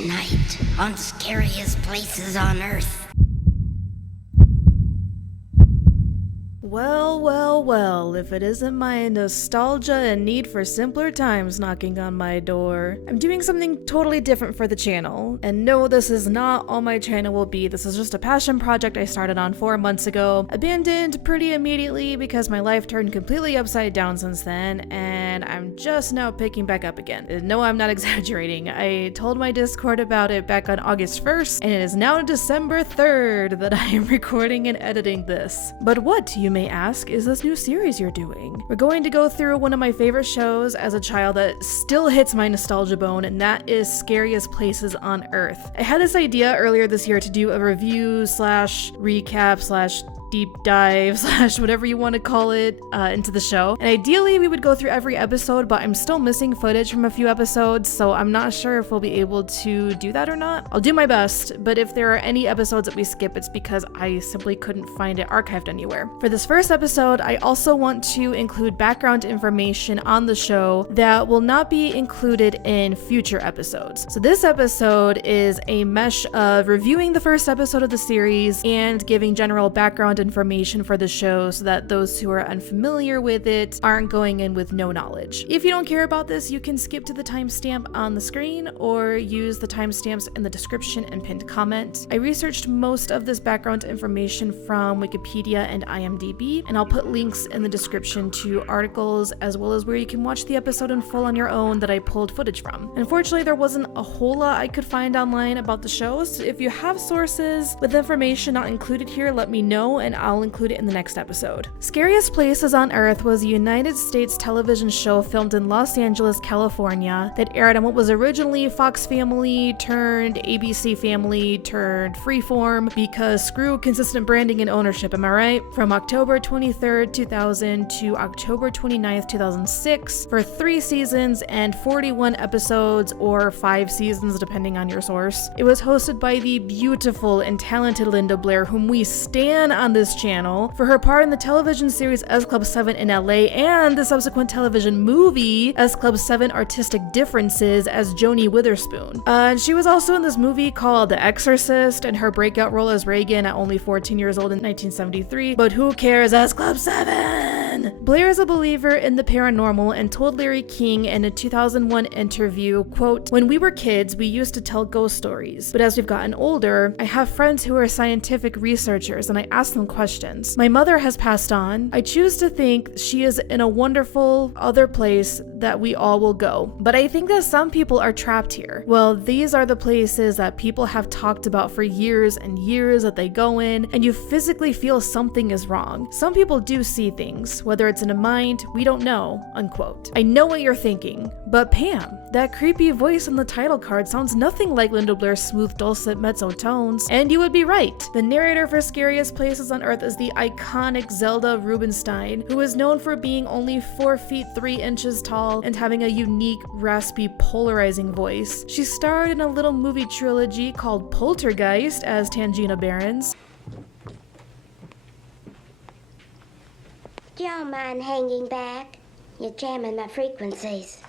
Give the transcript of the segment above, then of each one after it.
Tonight on Scariest Places on Earth. Well, if it isn't my nostalgia and need for simpler times knocking on my door. I'm doing something totally different for the channel, and no, this is not all my channel will be. This is just a passion project I started on 4 months ago, abandoned pretty immediately because my life turned completely upside down since then, and I'm just now picking back up again. No, I'm not exaggerating. I told my Discord about it back on August 1st, and it is now December 3rd that I am recording and editing this. But what, you may ask, is this new series you're doing? We're going to go through one of my favorite shows as a child that still hits my nostalgia bone, and that is Scariest Places on Earth. I had this idea earlier this year to do a review slash recap slash deep dive slash whatever you want to call it into the show, and ideally we would go through every episode, but I'm still missing footage from a few episodes, so I'm not sure if we'll be able to do that or not. I'll do my best, but if there are any episodes that we skip, it's because I simply couldn't find it archived anywhere. For this first episode, I also want to include background information on the show that will not be included in future episodes. So this episode is a mesh of reviewing the first episode of the series and giving general background information for the show so that those who are unfamiliar with it aren't going in with no knowledge. If you don't care about this, you can skip to the timestamp on the screen or use the timestamps in the description and pinned comment. I researched most of this background information from Wikipedia and IMDb, and I'll put links in the description to articles as well as where you can watch the episode in full on your own that I pulled footage from. Unfortunately, there wasn't a whole lot I could find online about the show, so if you have sources with information not included here, let me know and I'll include it in the next episode. Scariest Places on Earth was a United States television show filmed in Los Angeles, California that aired on what was originally Fox Family turned ABC Family turned Freeform, because screw consistent branding and ownership, am I right? From October 23rd, 2000 to October 29th, 2006 for 3 seasons and 41 episodes, or 5 seasons depending on your source. It was hosted by the beautiful and talented Blair, whom we stan on this channel for her part in the television series S Club 7 in LA and the subsequent television movie S Club 7 Artistic Differences as Joni Witherspoon. And she was also in this movie called The Exorcist, and her breakout role as Reagan at only 14 years old in 1973, but who cares, S Club 7! Blair is a believer in the paranormal and told Larry King in a 2001 interview, quote, "When we were kids, we used to tell ghost stories, but as we've gotten older, I have friends who are scientific researchers and I ask them questions. My mother has passed on. I choose to think she is in a wonderful other place that we all will go. But I think that some people are trapped here. Well, these are the places that people have talked about for years and years that they go in, and you physically feel something is wrong. Some people do see things, whether it's in a mind, we don't know," unquote. I know what you're thinking, but Pam, that creepy voice on the title card sounds nothing like Linda Blair's smooth dulcet mezzo tones, and you would be right. The narrator for Scariest Places on Earth is the iconic Zelda Rubenstein, who is known for being only 4 feet 3 inches tall and having a unique, raspy, polarizing voice. She starred in a little movie trilogy called Poltergeist as Tangina Barons. Do y'all mind hanging back? You're jamming my frequencies.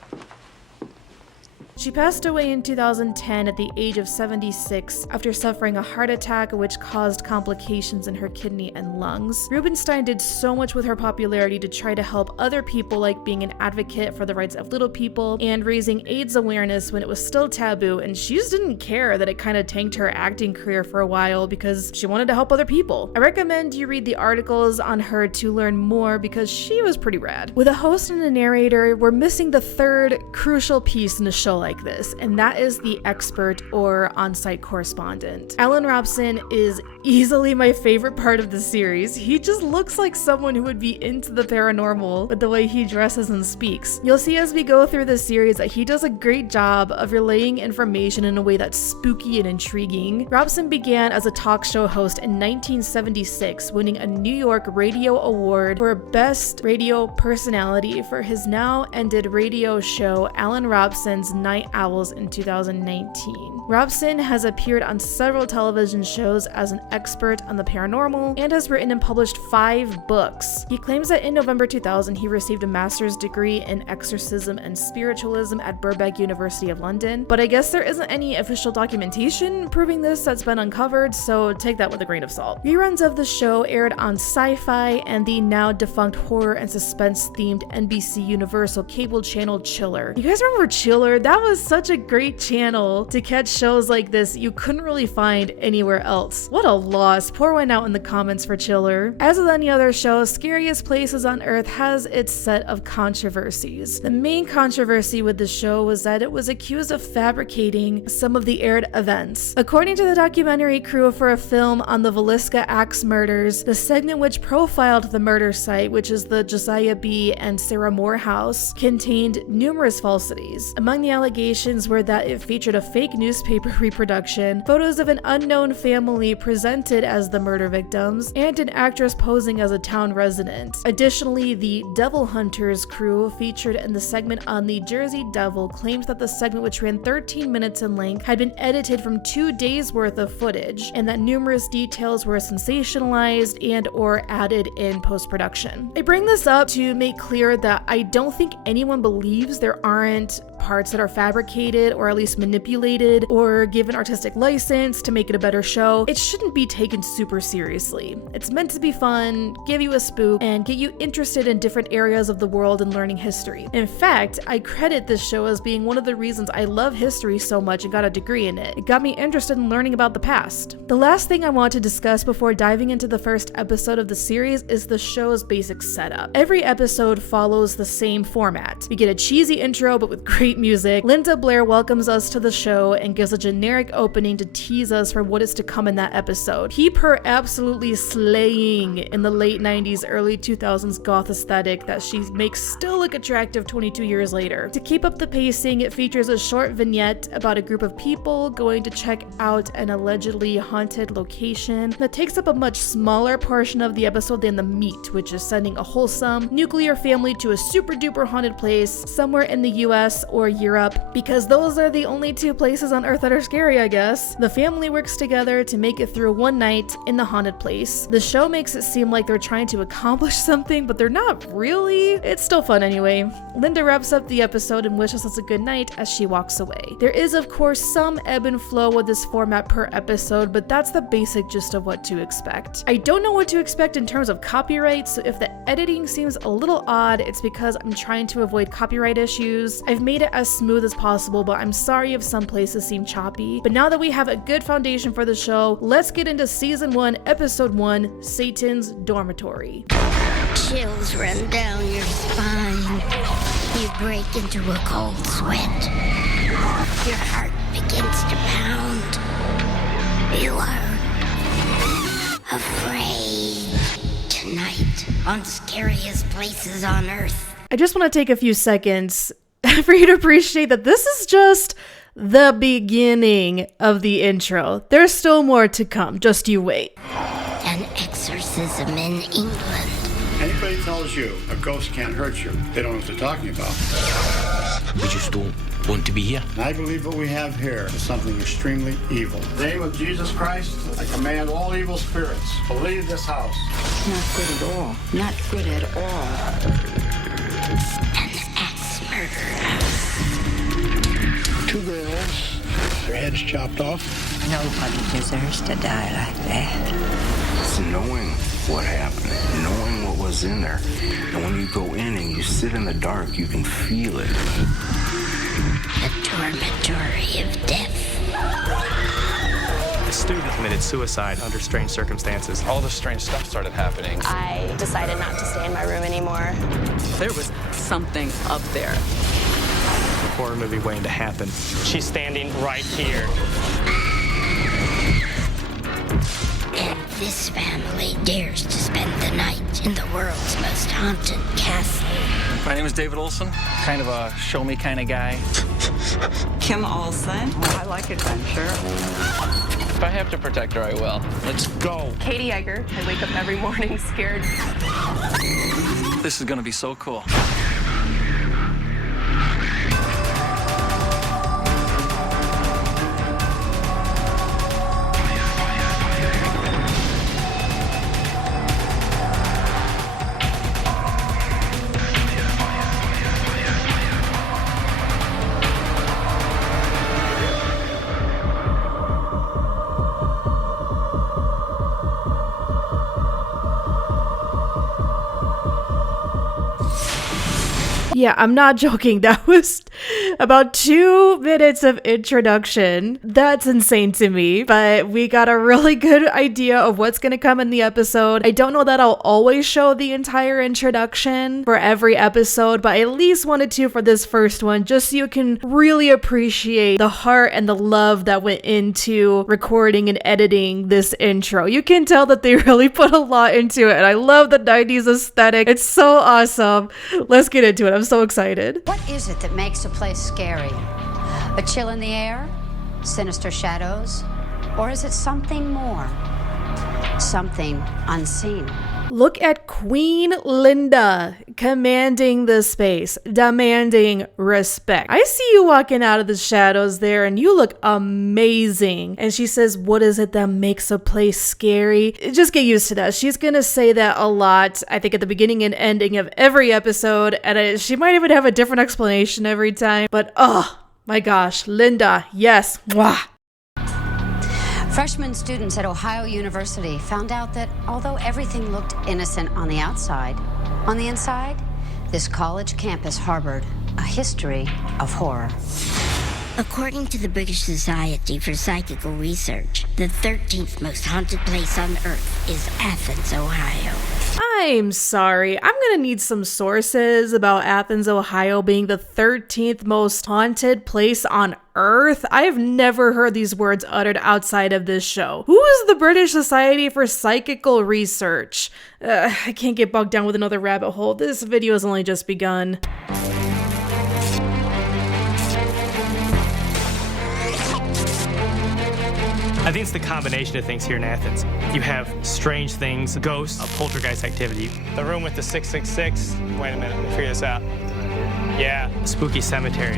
She passed away in 2010 at the age of 76 after suffering a heart attack which caused complications in her kidney and lungs. Rubenstein did so much with her popularity to try to help other people, like being an advocate for the rights of little people and raising AIDS awareness when it was still taboo, and she just didn't care that it kind of tanked her acting career for a while because she wanted to help other people. I recommend you read the articles on her to learn more because she was pretty rad. With a host and a narrator, we're missing the third crucial piece in a show like this, and that is the expert or on-site correspondent. Elen Robson is easily my favorite part of the series. He just looks like someone who would be into the paranormal with the way he dresses and speaks. You'll see as we go through this series that he does a great job of relaying information in a way that's spooky and intriguing. Robson began as a talk show host in 1976, winning a New York Radio Award for Best Radio Personality for his now ended radio show Ellen Robson's 9 Night Owls in 2019. Robson has appeared on several television shows as an expert on the paranormal and has written and published 5 books. He claims that in November 2000 he received a master's degree in exorcism and spiritualism at Birkbeck University of London, but I guess there isn't any official documentation proving this that's been uncovered, so take that with a grain of salt. Reruns of the show aired on Sci-Fi and the now defunct horror and suspense themed NBC Universal cable channel Chiller. You guys remember Chiller? That was such a great channel to catch shows like this you couldn't really find anywhere else. What a loss. Pour one out in the comments for Chiller. As with any other show, Scariest Places on Earth has its set of controversies. The main controversy with the show was that it was accused of fabricating some of the aired events. According to the documentary crew for a film on the Villisca axe murders, the segment which profiled the murder site, which is the Josiah B. and Sarah Moore house, contained numerous falsities. Among the allegations were that it featured a fake newspaper reproduction, photos of an unknown family presented as the murder victims, and an actress posing as a town resident. Additionally, the Devil Hunters crew featured in the segment on the Jersey Devil claimed that the segment, which ran 13 minutes in length, had been edited from 2 days worth of footage, and that numerous details were sensationalized and or added in post-production. I bring this up to make clear that I don't think anyone believes there aren't parts that are fabricated or at least manipulated or given artistic license to make it a better show. It shouldn't be taken super seriously. It's meant to be fun, give you a spook, and get you interested in different areas of the world and learning history. In fact, I credit this show as being one of the reasons I love history so much and got a degree in it. It got me interested in learning about the past. The last thing I want to discuss before diving into the first episode of the series is the show's basic setup. Every episode follows the same format. We get a cheesy intro but with great music. Linda Blair welcomes us to the show and gives a generic opening to tease us for what is to come in that episode. Keep her absolutely slaying in the late 90s, early 2000s goth aesthetic that she makes still look attractive 22 years later. To keep up the pacing, it features a short vignette about a group of people going to check out an allegedly haunted location that takes up a much smaller portion of the episode than the meat, which is sending a wholesome nuclear family to a super duper haunted place somewhere in the US or Europe, because those are the only 2 places on Earth that are scary, I guess. The family works together to make it through one night in the haunted place. The show makes it seem like they're trying to accomplish something, but they're not really. It's still fun anyway. Linda wraps up the episode and wishes us a good night as she walks away. There is of course some ebb and flow with this format per episode, but that's the basic gist of what to expect. I don't know what to expect in terms of copyright, so if the editing seems a little odd, it's because I'm trying to avoid copyright issues. I've made it as smooth as possible, but I'm sorry if some places seem choppy. But now that we have a good foundation for the show, let's get into Season 1, Episode 1, Satan's Dormitory. Chills run down your spine. You break into a cold sweat. Your heart begins to pound. You are afraid. Tonight on Scariest Places on Earth. I just want to take a few seconds for you to appreciate that this is just the beginning of the intro. There's still more to come, just you wait. An exorcism in England. Anybody tells you a ghost can't hurt you, they don't know what they're talking about. We just don't want to be here. And I believe what we have here is something extremely evil. In the name of Jesus Christ, I command all evil spirits to leave this house. Not good at all. Not good at all. An axe murder house. 2 girls, their heads chopped off. Nobody deserves to die like that. It's knowing what happened, knowing what was in there. And when you go in and you sit in the dark, you can feel it. The dormitory of death. The student committed suicide under strange circumstances. All this strange stuff started happening. I decided not to stay in my room anymore. There was something up there. The horror movie waiting to happen. She's standing right here. And this family dares to spend the night in the world's most haunted castle. My name is David Olson. Kind of a show-me kind of guy. Kim Olson. I like adventure. If I have to protect her, I will. Let's go. Katie Egger. I wake up every morning scared. This is gonna be so cool. Yeah, I'm not joking. That was about 2 minutes of introduction. That's insane to me, but we got a really good idea of what's going to come in the episode. I don't know that I'll always show the entire introduction for every episode, but I at least wanted to for this first one, just so you can really appreciate the heart and the love that went into recording and editing this intro. You can tell that they really put a lot into it, and I love the 90s aesthetic. It's so awesome. Let's get into it. I'm so excited. What is it that makes a place scary? A chill in the air? Sinister shadows? Or is it something more? Something unseen? Look at Queen Linda commanding the space, demanding respect. I see you walking out of the shadows there and you look amazing. And she says, what is it that makes a place scary? Just get used to that. She's gonna say that a lot, I think, at the beginning and ending of every episode. And she might even have a different explanation every time. But oh my gosh, Linda, yes, mwah. Freshman students at Ohio University found out that although everything looked innocent on the outside, on the inside, this college campus harbored a history of horror. According to the British Society for Psychical Research, the 13th most haunted place on Earth is Athens, Ohio. I'm sorry, I'm gonna need some sources about Athens, Ohio being the 13th most haunted place on Earth. I've never heard these words uttered outside of this show. Who is the British Society for Psychical Research? I can't get bogged down with another rabbit hole. This video has only just begun. I think it's the combination of things here in Athens. You have strange things, ghosts, poltergeist activity. The room with the 666. Wait a minute, let me figure this out. Yeah, spooky cemetery.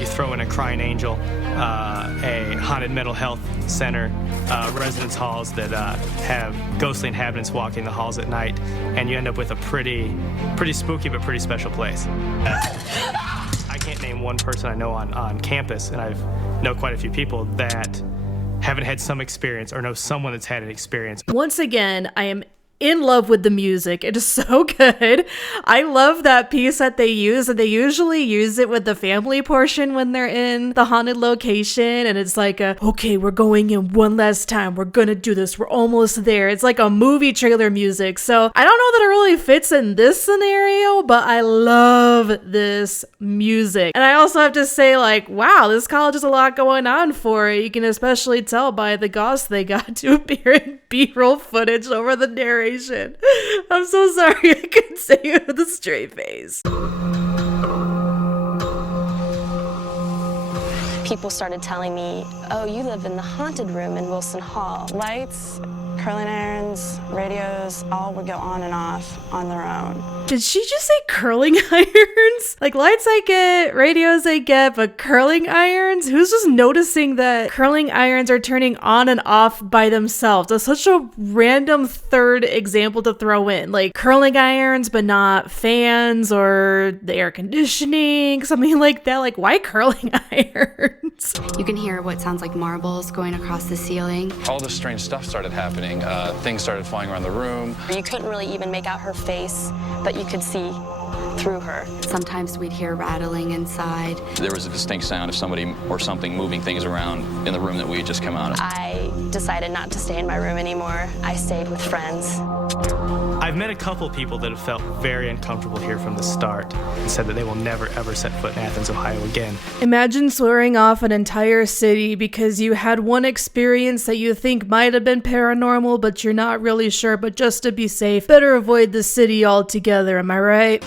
You throw in a crying angel, a haunted mental health center, residence halls that have ghostly inhabitants walking the halls at night, and you end up with a pretty spooky but pretty special place. I can't name one person I know on campus, and I've know quite a few people that haven't had some experience or know someone that's had an experience. Once again, I am in love with the music. It is so good. I love that piece that they use, and they usually use it with the family portion when they're in the haunted location, and it's like okay, we're going in one last time, we're gonna do this, we're almost there. It's like a movie trailer music. So I don't know that it really fits in this scenario, but I love this music. And I also have to say, like, wow, this college has a lot going on for it. You can especially tell by the goths they got to appear in B-roll footage over the narration. I'm so sorry, I couldn't say it with a straight face. People started telling me, oh, you live in the haunted room in Wilson Hall. Lights, curling irons, radios, all would go on and off on their own. Did she just say curling irons? Like, lights I get, radios I get, but curling irons? Who's just noticing that curling irons are turning on and off by themselves? That's such a random third example to throw in. Like, curling irons, but not fans or the air conditioning, something like that. Like, why curling irons? You can hear what sounds like marbles going across the ceiling. All this strange stuff started happening. Things started flying around the room. You couldn't really even make out her face, but you could see through her. Sometimes we'd hear rattling inside. There was a distinct sound of somebody or something moving things around in the room that we had just come out of. I decided not to stay in my room anymore. I stayed with friends. I've met a couple people that have felt very uncomfortable here from the start and said that they will never ever set foot in Athens, Ohio again. Imagine swearing off an entire city because you had one experience that you think might have been paranormal, but you're not really sure. But just to be safe, better avoid the city altogether, am I right?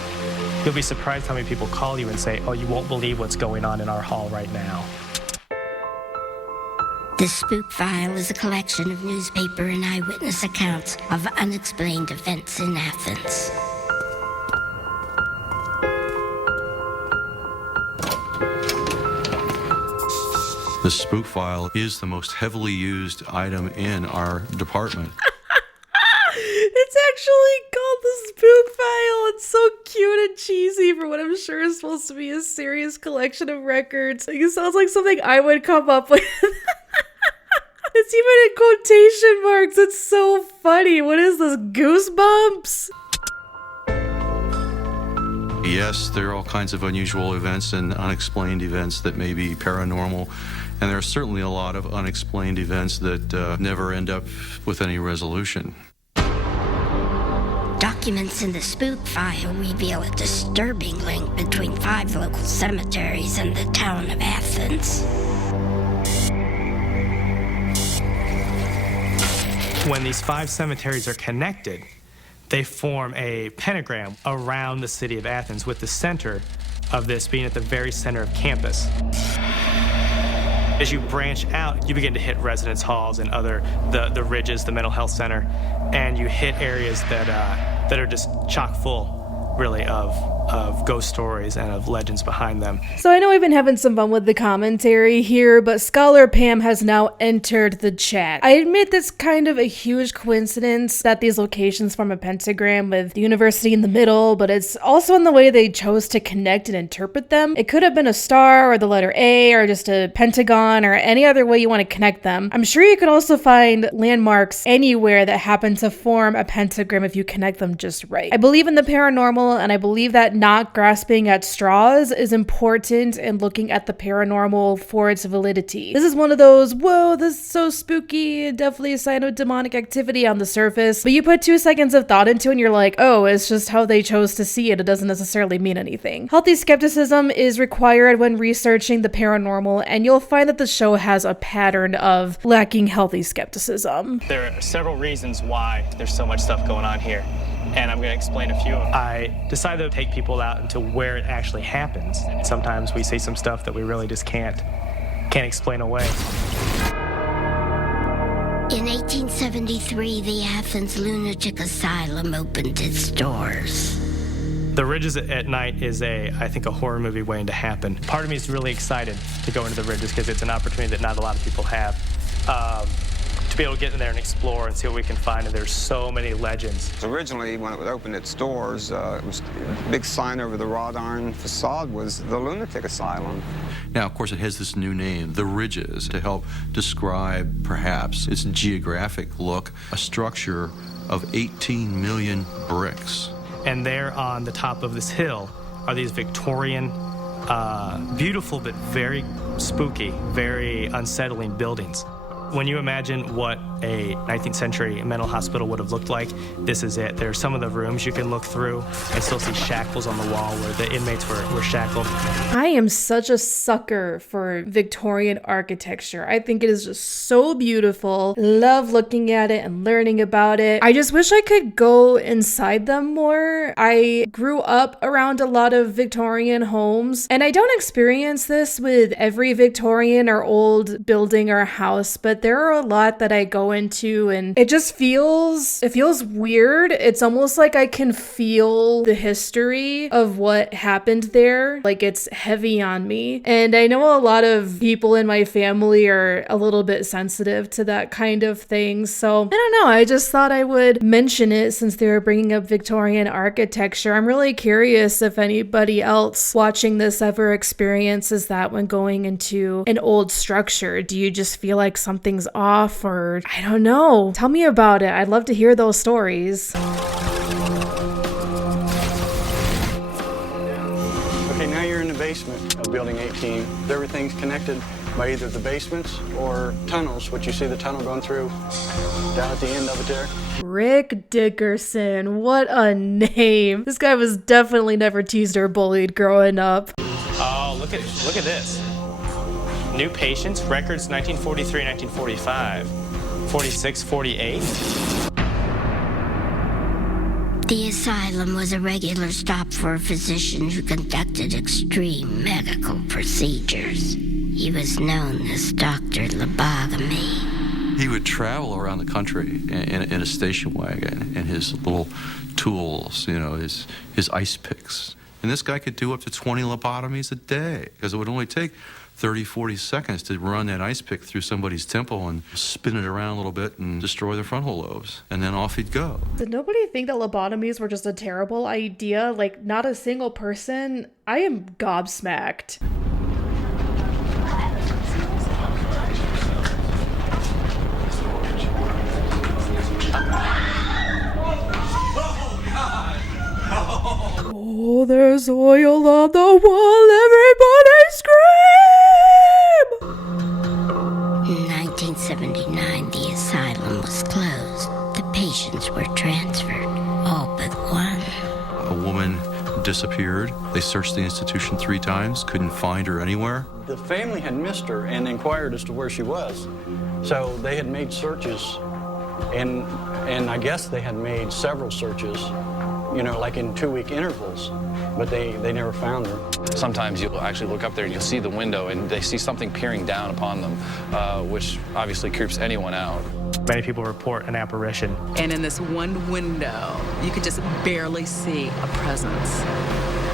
You'll be surprised how many people call you and say, oh, you won't believe what's going on in our hall right now. The Spook File is a collection of newspaper and eyewitness accounts of unexplained events in Athens. The Spook File is the most heavily used item in our department. It's actually called the Spook File. It's so cute and cheesy for what I'm sure is supposed to be a serious collection of records. Like, it sounds like something I would come up with. It's even in quotation marks. It's so funny. What is this? Goosebumps? Yes, there are all kinds of unusual events and unexplained events that may be paranormal, and there are certainly a lot of unexplained events that never end up with any resolution. Documents in the spook file reveal a disturbing link between 5 local cemeteries and the town of Athens. When these 5 cemeteries are connected, they form a pentagram around the city of Athens, with the center of this being at the very center of campus. As you branch out, you begin to hit residence halls and the ridges, the mental health center, and you hit areas that are just chock full, really, of ghost stories and of legends behind them. So I know we've been having some fun with the commentary here, but Scholar Pam has now entered the chat. I admit that's kind of a huge coincidence that these locations form a pentagram with the university in the middle, but it's also in the way they chose to connect and interpret them. It could have been a star or the letter A or just a pentagon or any other way you want to connect them. I'm sure you could also find landmarks anywhere that happen to form a pentagram if you connect them just right. I believe in the paranormal, and I believe that not grasping at straws is important in looking at the paranormal for its validity. This is one of those, whoa, this is so spooky, definitely a sign of demonic activity on the surface, but you put 2 seconds of thought into it and you're like, oh, it's just how they chose to see it. It doesn't necessarily mean anything. Healthy skepticism is required when researching the paranormal, and you'll find that the show has a pattern of lacking healthy skepticism. There are several reasons why there's so much stuff going on here, and I'm going to explain a few of them. I decided to take people out into where it actually happens. Sometimes we see some stuff that we really just can't explain away. In 1873, the Athens Lunatic Asylum opened its doors. The Ridges at night is I think a horror movie waiting to happen. Part of me is really excited to go into the Ridges because it's an opportunity that not a lot of people have. To be able to get in there and explore and see what we can find, and there's so many legends. Originally, when it opened its doors, it was a big sign over the wrought iron facade was the Lunatic Asylum. Now, of course, it has this new name, the Ridges, to help describe, perhaps, its geographic look, a structure of 18 million bricks. And there on the top of this hill are these Victorian, beautiful but very spooky, very unsettling buildings. When you imagine what a 19th century mental hospital would have looked like, this is it. There are some of the rooms you can look through and still see shackles on the wall where the inmates were shackled. I am such a sucker for Victorian architecture. I think it is just so beautiful. Love looking at it and learning about it. I just wish I could go inside them more. I grew up around a lot of Victorian homes, and I don't experience this with every Victorian or old building or house, but there are a lot that I go into and it just feels weird. It's almost like I can feel the history of what happened there. Like it's heavy on me. And I know a lot of people in my family are a little bit sensitive to that kind of thing. So I don't know. I just thought I would mention it since they were bringing up Victorian architecture. I'm really curious if anybody else watching this ever experiences that when going into an old structure. Do you just feel like something's off, or I don't know? Tell me about it. I'd love to hear those stories. Okay, now you're in the basement of Building 18. Everything's connected by either the basements or tunnels, which you see the tunnel going through down at the end of it there. Rick Dickerson, what a name. This guy was definitely never teased or bullied growing up. Oh, look at this. New patients, records 1943, 1945, 46, 48. The asylum was a regular stop for a physician who conducted extreme medical procedures. He was known as Dr. Lobotomy. He would travel around the country in a station wagon and his little tools, his ice picks. And this guy could do up to 20 lobotomies a day because it would only take 30, 40 seconds to run that ice pick through somebody's temple and spin it around a little bit and destroy their frontal lobes. And then off he'd go. Did nobody think that lobotomies were just a terrible idea? Like, not a single person? I am gobsmacked. Oh, there's There's oil on the wall, everybody scream! In 1979, the asylum was closed. The patients were transferred, all but one. A woman disappeared. They searched the institution 3 times, couldn't find her anywhere. The family had missed her and inquired as to where she was. So they had made searches, and I guess they had made several searches, you know, like in 2-week intervals, but they never found her. Sometimes you'll actually look up there and you'll see the window and they see something peering down upon them, which obviously creeps anyone out. Many people report an apparition. And in this one window, you could just barely see a presence.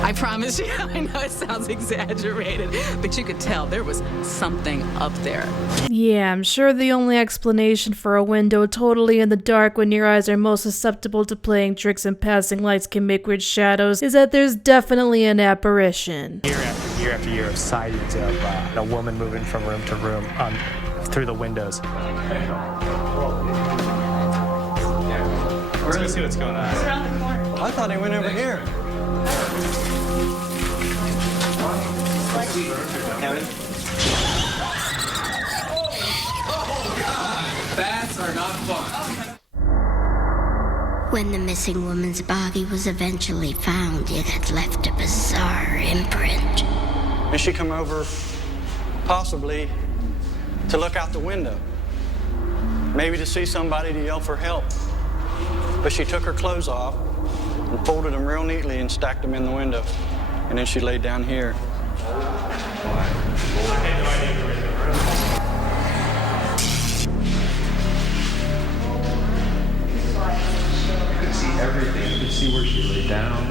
I promise you, I know it sounds exaggerated, but you could tell there was something up there. Yeah, I'm sure the only explanation for a window totally in the dark when your eyes are most susceptible to playing tricks and passing lights can make weird shadows is that there's definitely an apparition. Year after year after year of sightings of a woman moving from room to room through the windows. Let's see what's going on. I thought he went over here. Bats are not fun. When the missing woman's body was eventually found, it had left a bizarre imprint. And she come over, possibly, to look out the window. Maybe to see somebody to yell for help. But she took her clothes off and folded them real neatly and stacked them in the window. And then she laid down here. You could see everything. You could see where she lay down.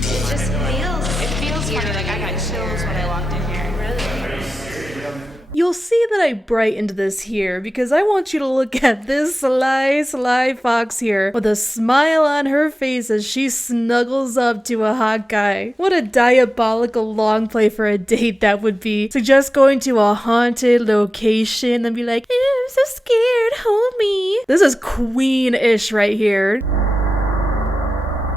It feels funny, like I got chills when I walked in here. Really? You'll see that I brightened this here because I want you to look at this sly fox here with a smile on her face as she snuggles up to a hot guy. What a diabolical long play for a date that would be. Suggest going to a haunted location and be like, I'm so scared, hold me. This is queen-ish right here.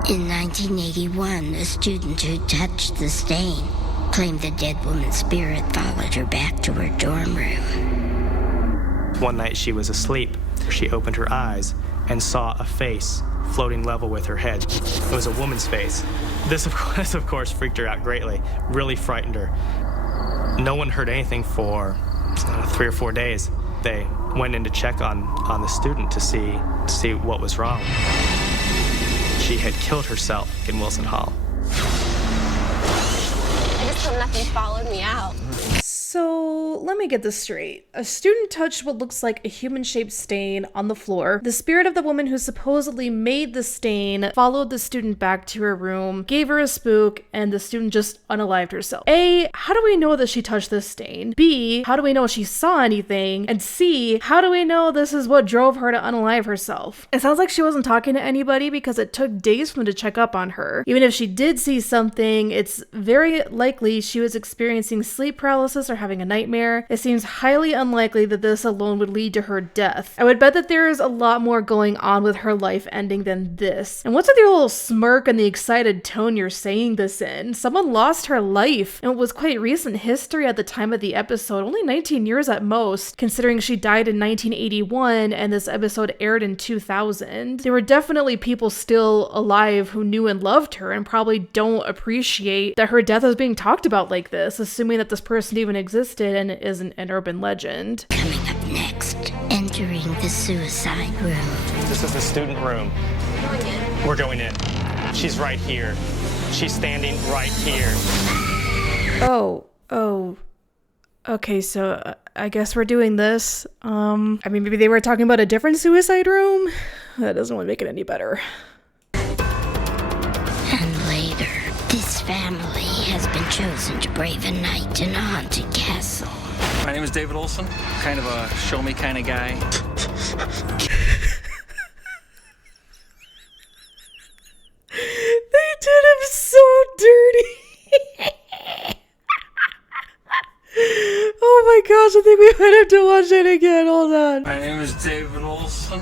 In 1981, a student who touched the stain claimed the dead woman's spirit followed her back to her dorm room. One night she was asleep. She opened her eyes and saw a face floating level with her head. It was a woman's face. This, of course, freaked her out greatly, really frightened her. No one heard anything for 3 or 4 days. They went in to check on the student to see what was wrong. She had killed herself in Wilson Hall. I just hope nothing followed me out. So, let me get this straight. A student touched what looks like a human-shaped stain on the floor. The spirit of the woman who supposedly made the stain followed the student back to her room, gave her a spook, and the student just unalived herself. A, how do we know that she touched this stain? B, how do we know she saw anything? And C, how do we know this is what drove her to unalive herself? It sounds like she wasn't talking to anybody because it took days for them to check up on her. Even if she did see something, it's very likely she was experiencing sleep paralysis or having a nightmare. It seems highly unlikely that this alone would lead to her death. I would bet that there is a lot more going on with her life ending than this. And what's with your little smirk and the excited tone you're saying this in? Someone lost her life, and it was quite recent history at the time of the episode, only 19 years at most, considering she died in 1981 and this episode aired in 2000. There were definitely people still alive who knew and loved her and probably don't appreciate that her death is being talked about like this, assuming that this person even existed and it isn't an urban legend. Coming up next, entering the suicide room. This is the student room. We're going in. She's right here. She's standing right here. Oh. Okay, so I guess we're doing this. I mean, maybe they were talking about a different suicide room? That doesn't really make it any better. And later, this family has been chosen to brave a night in a haunted castle. My name is David Olson, kind of a show-me kind of guy. They did him so dirty. Oh my gosh, I think we might have to watch it again. Hold on. My name is David Olson,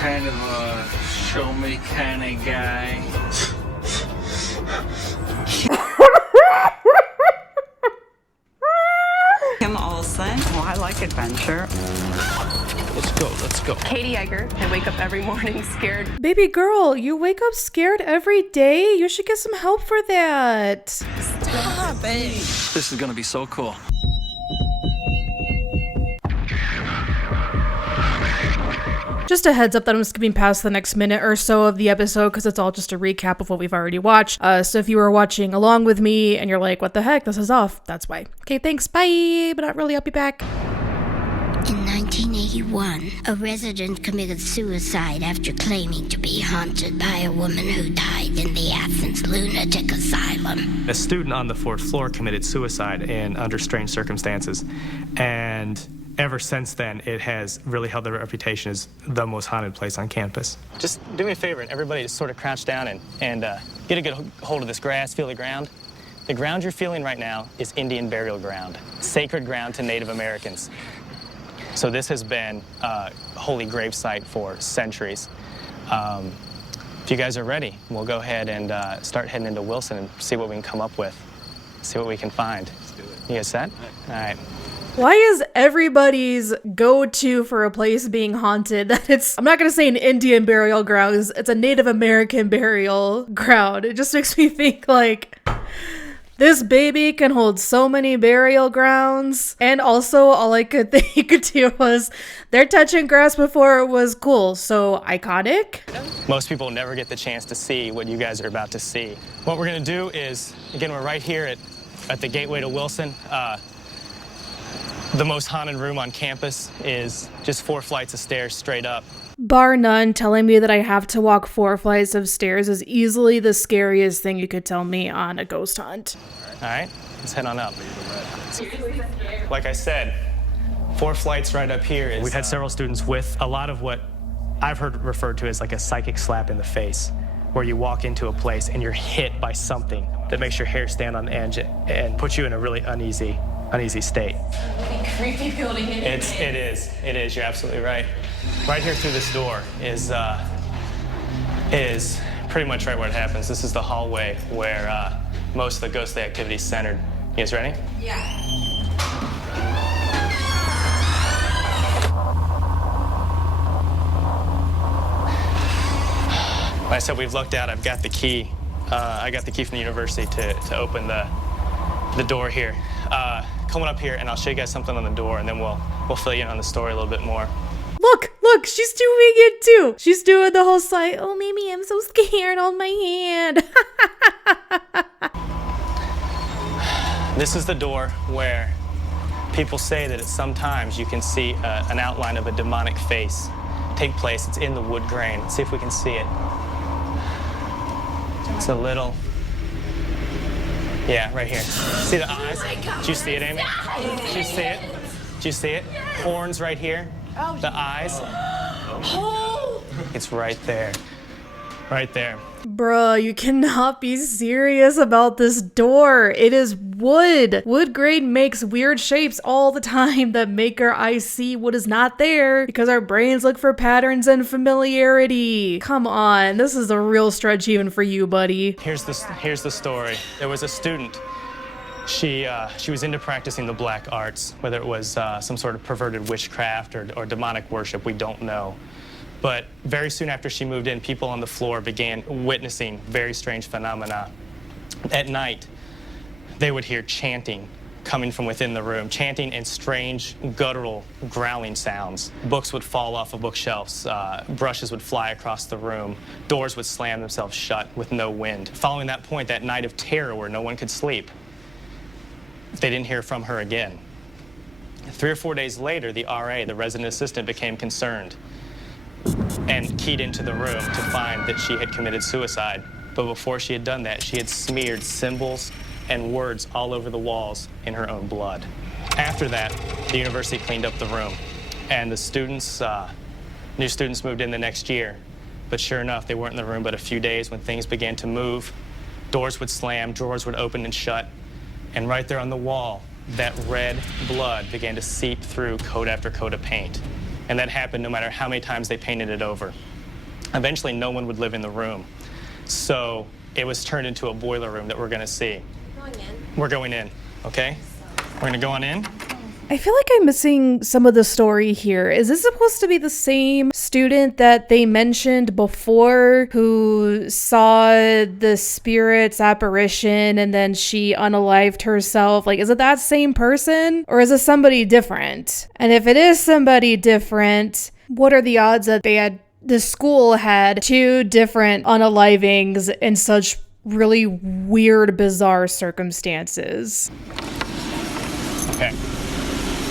kind of a show-me kind of guy. Kim Olson. Oh, I like adventure. Let's go. Katie Egger. I wake up every morning scared. Baby girl, you wake up scared every day? You should get some help for that. Stop it. This is gonna be so cool. Just a heads up that I'm skipping past the next minute or so of the episode because it's all just a recap of what we've already watched. So if you were watching along with me and you're like, what the heck, this is off, that's why. Okay, thanks, bye, but not really, I'll be back. In 1981, a resident committed suicide after claiming to be haunted by a woman who died in the Athens lunatic asylum. A student on the 4th floor committed suicide under strange circumstances, and ever since then, it has really held the reputation as the most haunted place on campus. Just do me a favor, and everybody just sort of crouch down and get a good hold of this grass, feel the ground. The ground you're feeling right now is Indian burial ground, sacred ground to Native Americans. So this has been a holy grave site for centuries. If you guys are ready, we'll go ahead and start heading into Wilson and see what we can come up with, see what we can find. Let's do it. You guys set? All right. Why is everybody's go-to for a place being haunted that it's, I'm not going to say an Indian burial ground, it's a Native American burial ground. It just makes me think like, this baby can hold so many burial grounds. And also all I could think you could do was they're touching grass before it was cool. So iconic. Most people never get the chance to see what you guys are about to see. What we're going to do is, again, we're right here at the gateway to Wilson. The most haunted room on campus is just 4 flights of stairs straight up. Bar none, telling me that I have to walk 4 flights of stairs is easily the scariest thing you could tell me on a ghost hunt. All right, let's head on up. Like I said, 4 flights right up here. We've had several students with a lot of what I've heard referred to as like a psychic slap in the face, where you walk into a place and you're hit by something that makes your hair stand on edge and puts you in a really uneasy state. Creepy building. It is. You're absolutely right. Right here through this door is pretty much right where it happens. This is the hallway where most of the ghostly activity is centered. You guys ready? Yeah. Like I said, we've looked out. I've got the key. I got the key from the university to open the door here. Come on up here, and I'll show you guys something on the door, and then we'll fill you in on the story a little bit more. Look, she's doing it too. She's doing the whole side. Oh, Mimi, I'm so scared on my hand. This is the door where people say that sometimes you can see an outline of a demonic face take place. It's in the wood grain. Let's see if we can see it. It's a little... Yeah, right here. See the eyes? Did you see it, Amy? Did you see it? Did you see it? Horns right here. The eyes. It's right there. Right there. Bruh, you cannot be serious about this door. It is wood. Wood grain makes weird shapes all the time that make our eyes see what is not there because our brains look for patterns and familiarity. Come on, this is a real stretch even for you, buddy. Here's the story. There was a student. She was into practicing the black arts, whether it was some sort of perverted witchcraft or demonic worship, we don't know. But very soon after she moved in, people on the floor began witnessing very strange phenomena. At night, they would hear chanting coming from within the room, chanting and strange guttural growling sounds. Books would fall off of bookshelves, brushes would fly across the room, doors would slam themselves shut with no wind. Following that point, that night of terror where no one could sleep, they didn't hear from her again. 3 or 4 days later, the RA, the resident assistant, became concerned and keyed into the room to find that she had committed suicide. But before she had done that, she had smeared symbols and words all over the walls in her own blood. After that, the university cleaned up the room, and the students, new students moved in the next year. But sure enough, they weren't in the room but a few days when things began to move. Doors would slam, drawers would open and shut, and right there on the wall, that red blood began to seep through coat after coat of paint. And that happened no matter how many times they painted it over. Eventually, no one would live in the room. So it was turned into a boiler room that we're going to see. We're going in, okay? We're gonna go on in. I feel like I'm missing some of the story here. Is this supposed to be the same student that they mentioned before who saw the spirit's apparition and then she unalived herself? Like, is it that same person or is it somebody different? And if it is somebody different, what are the odds that the school had 2 different unalivings in such really weird, bizarre circumstances? Okay.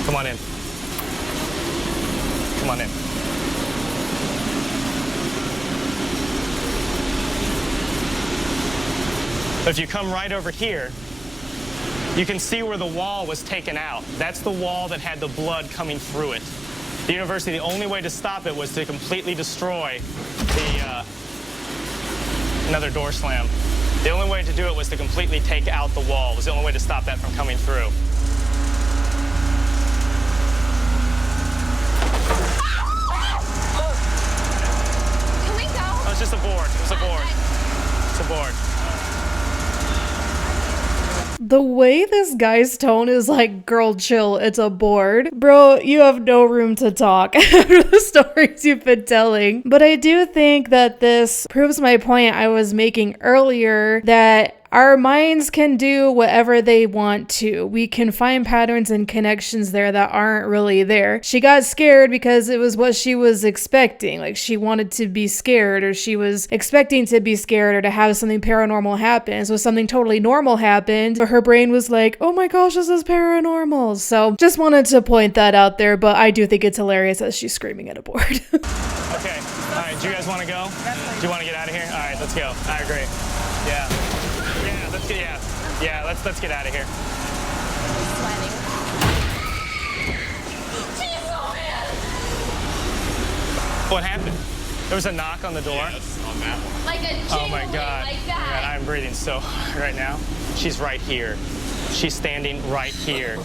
Come on in. Come on in. If you come right over here, you can see where the wall was taken out. That's the wall that had the blood coming through it. The university, the only way to stop it was to completely destroy the, another door slam. The only way to do it was to completely take out the wall. It was the only way to stop that from coming through. Can we go? Oh, it's just a board. It's a board. It's a board. The way this guy's tone is like, girl, chill, it's a board. Bro, you have no room to talk after the stories you've been telling. But I do think that this proves my point I was making earlier, that our minds can do whatever they want to. We can find patterns and connections there that aren't really there. She got scared because it was what she was expecting. Like, she wanted to be scared, or she was expecting to be scared, or to have something paranormal happen. So something totally normal happened, but her brain was like, oh my gosh, this is paranormal. So just wanted to point that out there, but I do think it's hilarious that she's screaming at a board. Okay. All right, do you guys want to go? Do you want to get out of here? All right, let's go. I agree. Yeah. Let's get out of here. Sweating. What happened? There was a knock on the door. Yes, on that one. Like a Oh my jingling, God. like Oh my that. God, I'm breathing so hard right now. She's right here. She's standing right here.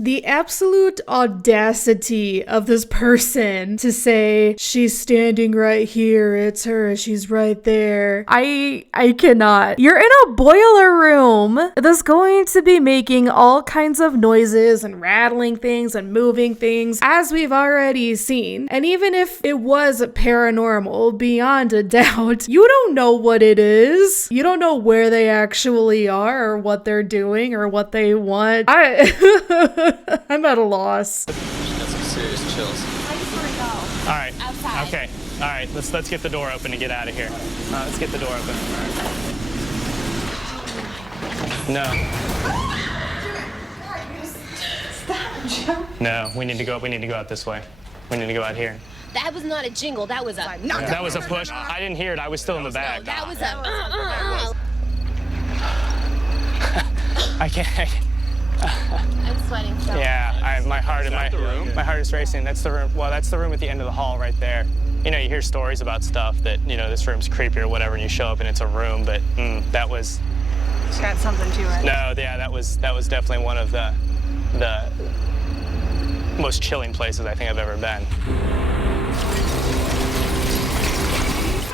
The absolute audacity of this person to say, she's standing right here, it's her, she's right there. I cannot. You're in a boiler room that's going to be making all kinds of noises and rattling things and moving things, as we've already seen. And even if it was paranormal, beyond a doubt, you don't know what it is. You don't know where they actually are, or what they're doing, or what they want. I'm at a loss. Got some serious chills. I just want to go. All right. Outside. Okay. All right. Let's get the door open and get out of here. Let's get the door open. No. Stop, Joe. No. We need to go. We need to go out this way. We need to go out here. That was not a jingle. That was a. That was a push. I didn't hear it. I was still in the back. That was a. I can't. I'm sweating so. Yeah, my heart is racing. That's the room. Well, that's the room at the end of the hall right there. You know, you hear stories about stuff that, you know, this room's creepy or whatever, and you show up and it's a room, but that was. It's got something to it. No, yeah, that was definitely one of the most chilling places I think I've ever been.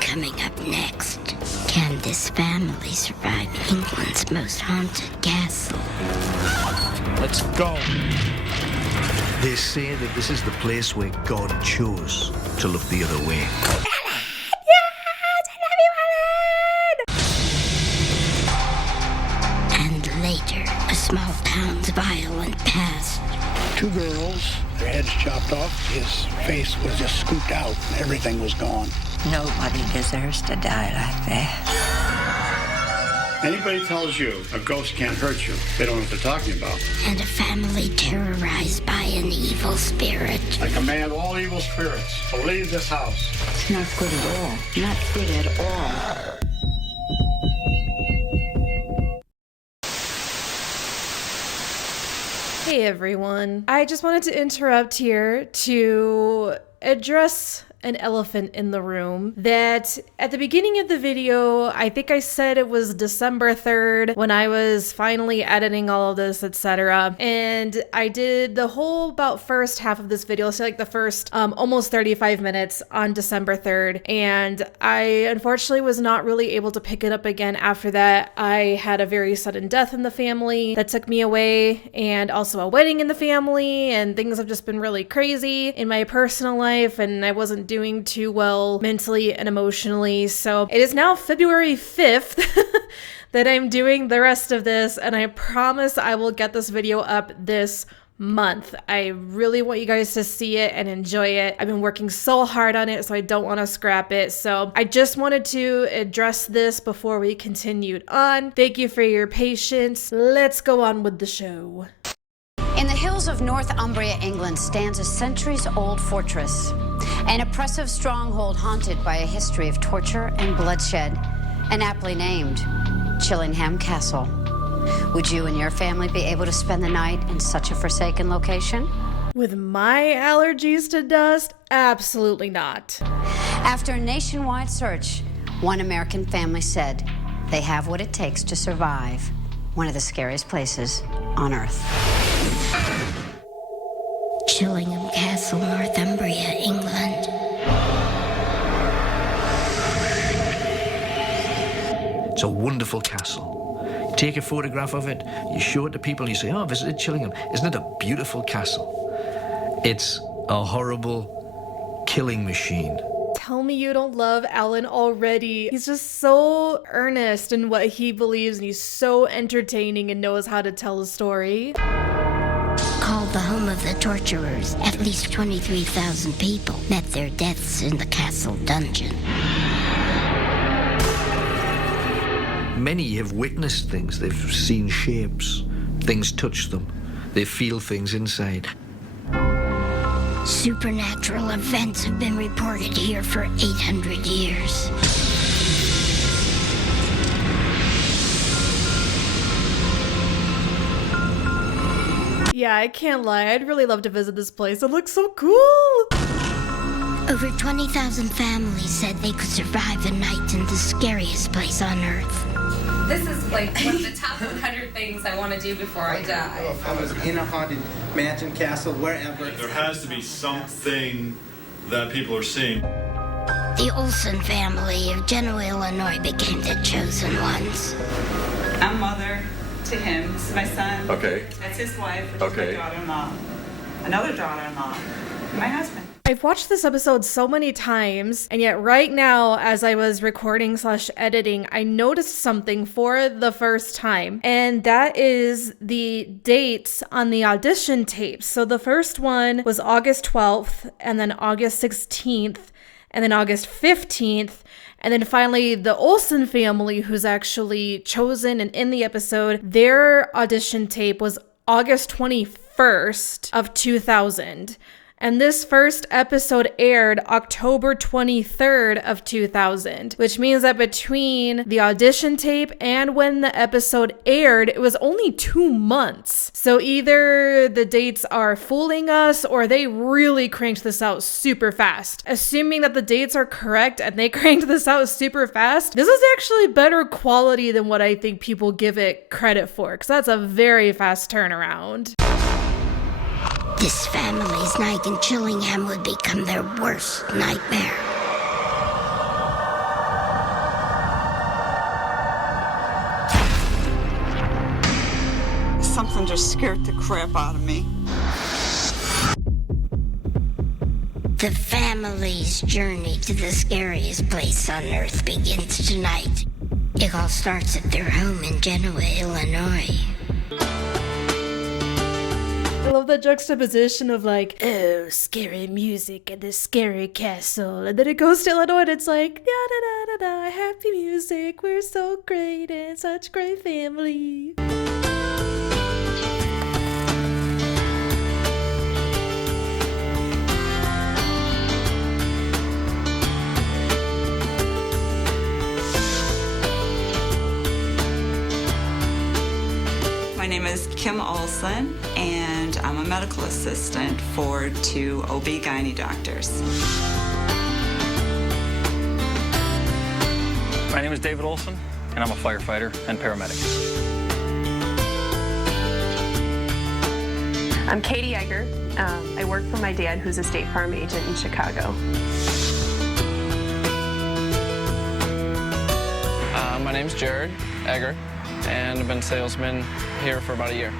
Coming up next, can this family survive England's most haunted castle? Let's go. They say that this is the place where God chose to look the other way. And later, a small town's violent past. 2 girls, their heads chopped off, his face was just scooped out, and everything was gone. Nobody deserves to die like that. Anybody tells you a ghost can't hurt you, they don't know what they're talking about. And a family terrorized by an evil spirit. I command all evil spirits to leave this house. It's not good at all. Not good at all. Hey everyone. I just wanted to interrupt here to address an elephant in the room. That at the beginning of the video, I think I said it was December 3rd when I was finally editing all of this, etc. And I did the whole about first half of this video, so like the first almost 35 minutes on December 3rd. And I unfortunately was not really able to pick it up again after that. I had a very sudden death in the family that took me away, and also a wedding in the family, and things have just been really crazy in my personal life, and I wasn't doing too well mentally and emotionally. So it is now February 5th that I'm doing the rest of this, and I promise I will get this video up this month. I really want you guys to see it and enjoy it. I've been working so hard on it, so I don't want to scrap it. So I just wanted to address this before we continued on. Thank you for your patience. Let's go on with the show. In the hills of Northumbria, England, stands a centuries-old fortress, an oppressive stronghold haunted by a history of torture and bloodshed, and aptly named Chillingham Castle. Would you and your family be able to spend the night in such a forsaken location? With my allergies to dust, absolutely not. After a nationwide search, one American family said they have what it takes to survive one of the scariest places on Earth. Chillingham Castle, Northumbria, England. It's a wonderful castle. Take a photograph of it, you show it to people, and you say, oh, I visited Chillingham. Isn't it a beautiful castle? It's a horrible killing machine. Tell me you don't love Elen already. He's just so earnest in what he believes, and he's so entertaining and knows how to tell a story. Called the home of the torturers, at least 23,000 people met their deaths in the castle dungeon. Many have witnessed things. They've seen shapes. Things touch them. They feel things inside. Supernatural events have been reported here for 800 years. Yeah, I can't lie. I'd really love to visit this place. It looks so cool. Over 20,000 families said they could survive a night in the scariest place on Earth. This is like one of the top 100 things I want to do before I die. If I was in a haunted mansion, castle, wherever. There has to be something that people are seeing. The Olson family of Genoa, Illinois became the chosen ones. I'm mother to him. This is my son. Okay. That's his wife, which is my daughter-in-law. Another daughter-in-law. My husband. I've watched this episode so many times, and yet right now, as I was recording/editing, I noticed something for the first time, and that is the dates on the audition tapes. So the first one was August 12th, and then August 16th, and then August 15th, and then finally the Olson family, who's actually chosen and in the episode, their audition tape was August 21st of 2000. And this first episode aired October 23rd of 2000, which means that between the audition tape and when the episode aired, it was only 2 months. So either the dates are fooling us or they really cranked this out super fast. Assuming that the dates are correct and they cranked this out super fast, this is actually better quality than what I think people give it credit for, because that's a very fast turnaround. This family's night in Chillingham would become their worst nightmare. Something just scared the crap out of me. The family's journey to the scariest place on Earth begins tonight. It all starts at their home in Genoa, Illinois. I love that juxtaposition of like, oh, scary music and this scary castle. And then it goes to Illinois and it's like, da da da da da, happy music, we're so great and such great family. My name is Kim Olson, and I'm a medical assistant for 2 OB-GYN doctors. My name is David Olson, and I'm a firefighter and paramedic. I'm Katie Egger. I work for my dad, who's a State Farm agent in Chicago. My name's Jared Egger, and I've been a salesman here for about a year.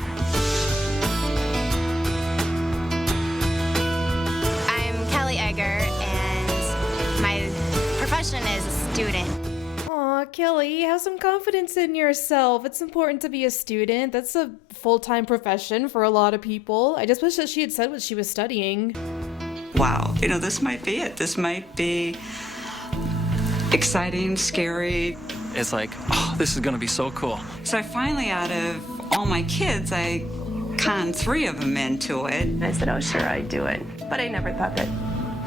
I'm Kelly Egger, and my profession is a student. Aw, Kelly, have some confidence in yourself. It's important to be a student. That's a full-time profession for a lot of people. I just wish that she had said what she was studying. Wow, this might be it. This might be exciting, scary. It's like, oh, this is going to be so cool. So I finally, out of all my kids, I conned 3 of them into it. I said, oh, sure, I'd do it. But I never thought that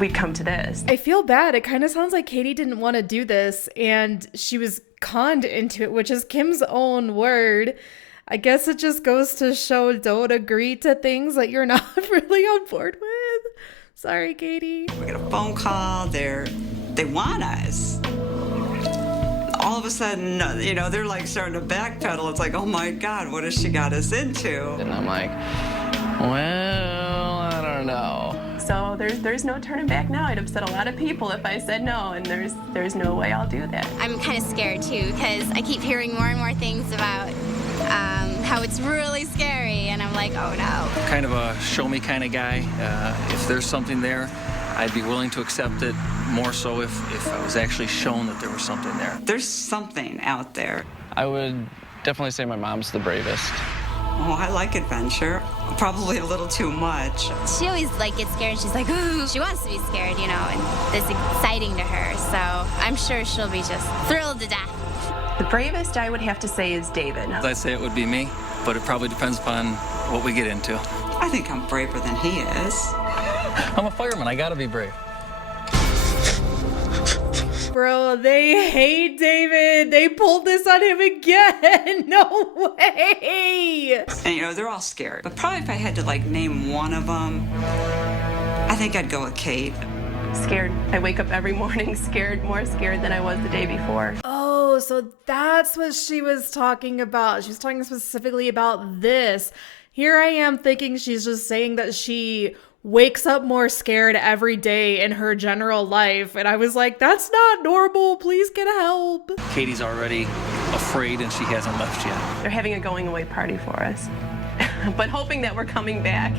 we'd come to this. I feel bad. It kind of sounds like Katie didn't want to do this, and she was conned into it, which is Kim's own word. I guess it just goes to show, don't agree to things that you're not really on board with. Sorry, Katie. We get a phone call. They want us. All of a sudden, they're like starting to backpedal. It's like, oh my God, what has she got us into? And I'm like, well, I don't know. So there's no turning back now. I'd upset a lot of people if I said no, and there's no way I'll do that. I'm kind of scared too, because I keep hearing more and more things about how it's really scary, and I'm like, oh no. Kind of a show me kind of guy. If there's something there, I'd be willing to accept it, more so if I was actually shown that there was something there. There's something out there. I would definitely say my mom's the bravest. Oh, I like adventure. Probably a little too much. She always gets scared, and she's like, ooh. She wants to be scared, and it's exciting to her, so I'm sure she'll be just thrilled to death. The bravest, I would have to say, is David. I'd say it would be me, but it probably depends upon what we get into. I think I'm braver than he is. I'm a fireman. I gotta be brave. Bro, they hate David. They pulled this on him again. No way. And they're all scared. But probably if I had to name one of them, I think I'd go with Kate. Scared. I wake up every morning scared, more scared than I was the day before. Oh, so that's what she was talking about. She was talking specifically about this. Here I am thinking she's just saying that she wakes up more scared every day in her general life. And I was like, that's not normal. Please get help. Katie's already afraid and she hasn't left yet. They're having a going away party for us, but hoping that we're coming back.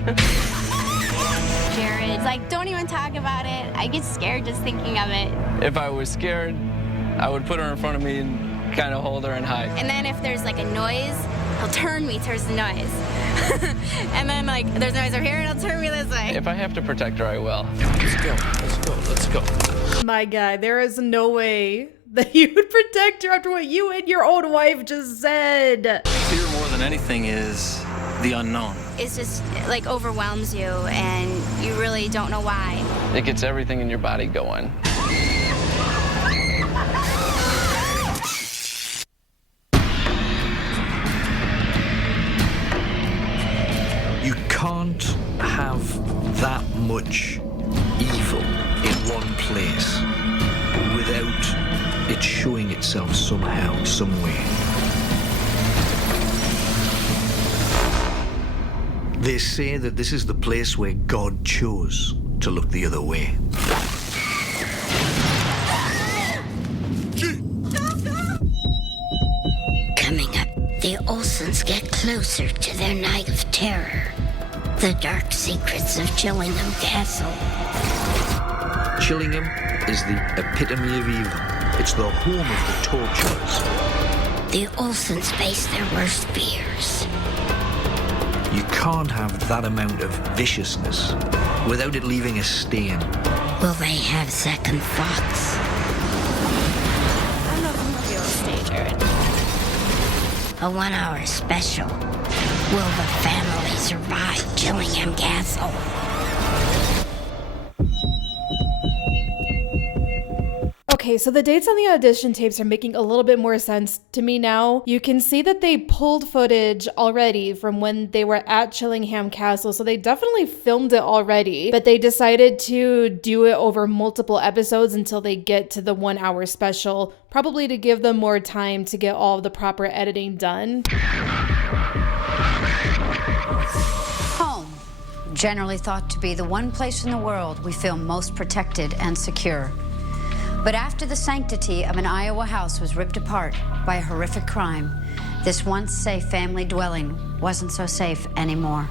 Jared's like, don't even talk about it. I get scared just thinking of it. If I was scared, I would put her in front of me and kind of hold her and hide. And then if there's a noise, he'll turn me towards the noise. And then there's noise over here and he'll turn me this way. If I have to protect her, I will. Let's go. My guy, there is no way that you would protect her after what you and your own wife just said. Fear more than anything is the unknown. It's just overwhelms you and you really don't know why. It gets everything in your body going. You can't have that much evil in one place without it showing itself somehow, some way. They say that this is the place where God chose to look the other way. Coming up, the Olsons get closer to their night of terror. The dark secrets of Chillingham Castle. Chillingham is the epitome of evil. It's the home of the torturers. The Olsons face their worst fears. You can't have that amount of viciousness without it leaving a stain. Will they have second thoughts? I don't know if I'm going to be able to stay, Jared. A 1-hour special. Will the family survive Chillingham Castle? Okay, so the dates on the audition tapes are making a little bit more sense to me now. You can see that they pulled footage already from when they were at Chillingham Castle, so they definitely filmed it already, but they decided to do it over multiple episodes until they get to the 1 hour special, probably to give them more time to get all of the proper editing done. Home, generally thought to be the one place in the world we feel most protected and secure. But after the sanctity of an Iowa house was ripped apart by a horrific crime, this once safe family dwelling wasn't so safe anymore.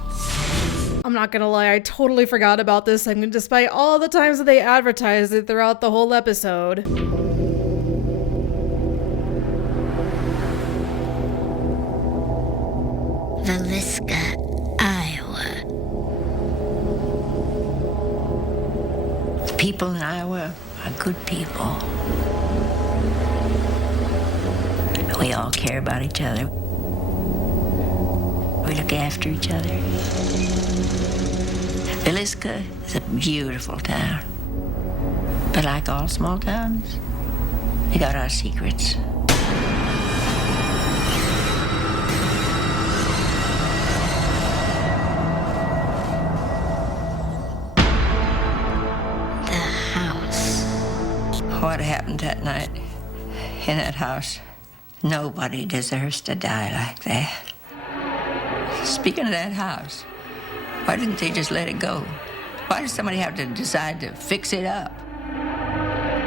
I'm not gonna lie, I totally forgot about this segment despite all the times that they advertised it throughout the whole episode. Villisca, Iowa. The people in Iowa are good people. We all care about each other. We look after each other. Villisca is a beautiful town. But like all small towns, we got our secrets. What happened that night in that house? Nobody deserves to die like that. Speaking of that house, why didn't they just let it go? Why did somebody have to decide to fix it up?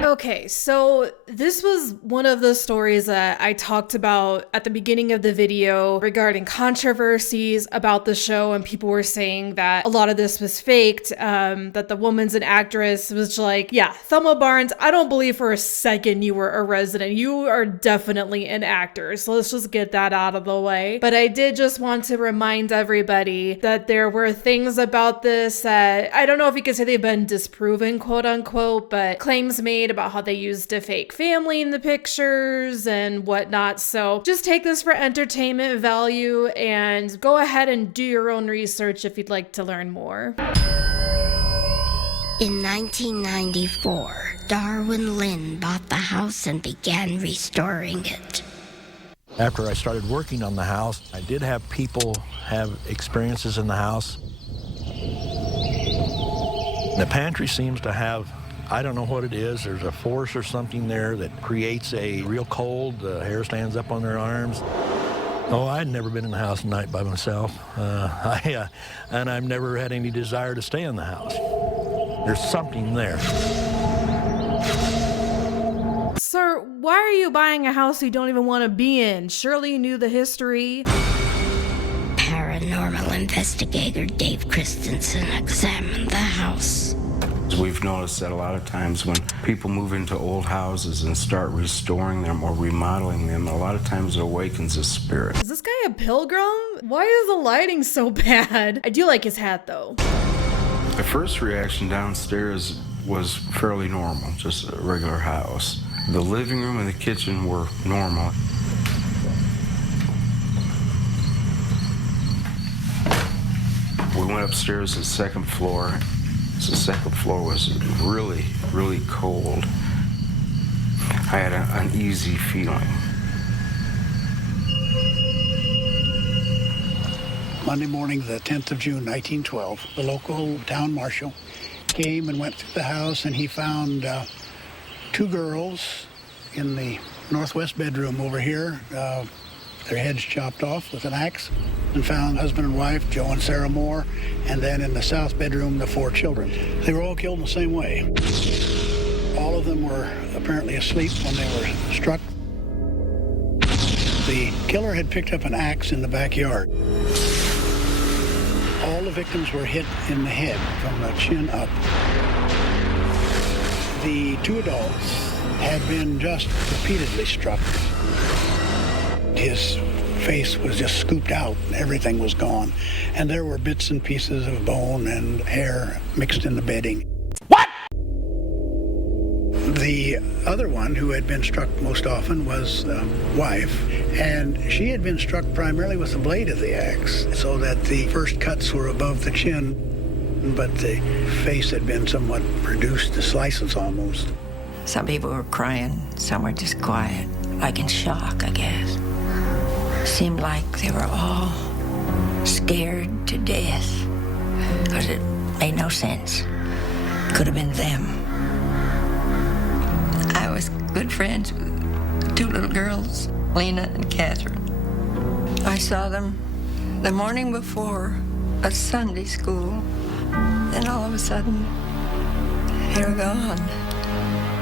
Okay, so this was one of the stories that I talked about at the beginning of the video regarding controversies about the show, and people were saying that a lot of this was faked, that the woman's an actress. Was like, yeah, Thelma Barnes, I don't believe for a second you were a resident. You are definitely an actor, so let's just get that out of the way. But I did just want to remind everybody that there were things about this that, I don't know if you could say they've been disproven, quote unquote, but claims made about how they used a fake family in the pictures and whatnot. So just take this for entertainment value and go ahead and do your own research if you'd like to learn more. In 1994, Darwin Linn bought the house and began restoring it. After I started working on the house, I did have people have experiences in the house. The pantry seems to have, I don't know what it is. There's a force or something there that creates a real cold. The hair stands up on their arms. Oh, I'd never been in the house at night by myself. And I've never had any desire to stay in the house. There's something there. Sir, why are you buying a house you don't even want to be in? Surely you knew the history. Paranormal investigator Dave Christensen examined the house. We've noticed that a lot of times when people move into old houses and start restoring them or remodeling them, a lot of times it awakens a spirit. Is this guy a pilgrim? Why is the lighting so bad? I do like his hat though. The first reaction downstairs was fairly normal, just a regular house. The living room and the kitchen were normal. We went upstairs to the second floor. The second floor was really, really cold. I had an uneasy feeling. Monday morning, the 10th of June, 1912, the local town marshal came and went through the house, and he found two girls in the northwest bedroom over here, their heads chopped off with an axe, and found husband and wife, Joe and Sarah Moore, and then in the south bedroom, the 4 children. They were all killed in the same way. All of them were apparently asleep when they were struck. The killer had picked up an axe in the backyard. All the victims were hit in the head from the chin up. The 2 adults had been just repeatedly struck. His face was just scooped out, and everything was gone. And there were bits and pieces of bone and hair mixed in the bedding. What? The other one who had been struck most often was the wife, and she had been struck primarily with the blade of the axe, so that the first cuts were above the chin, but the face had been somewhat reduced to slices almost. Some people were crying, some were just quiet, like in shock, I guess. Seemed like they were all scared to death, because it made no sense. Could have been them. I was good friends with 2 little girls, Lena and Catherine. I saw them the morning before a Sunday school, and all of a sudden, they were gone.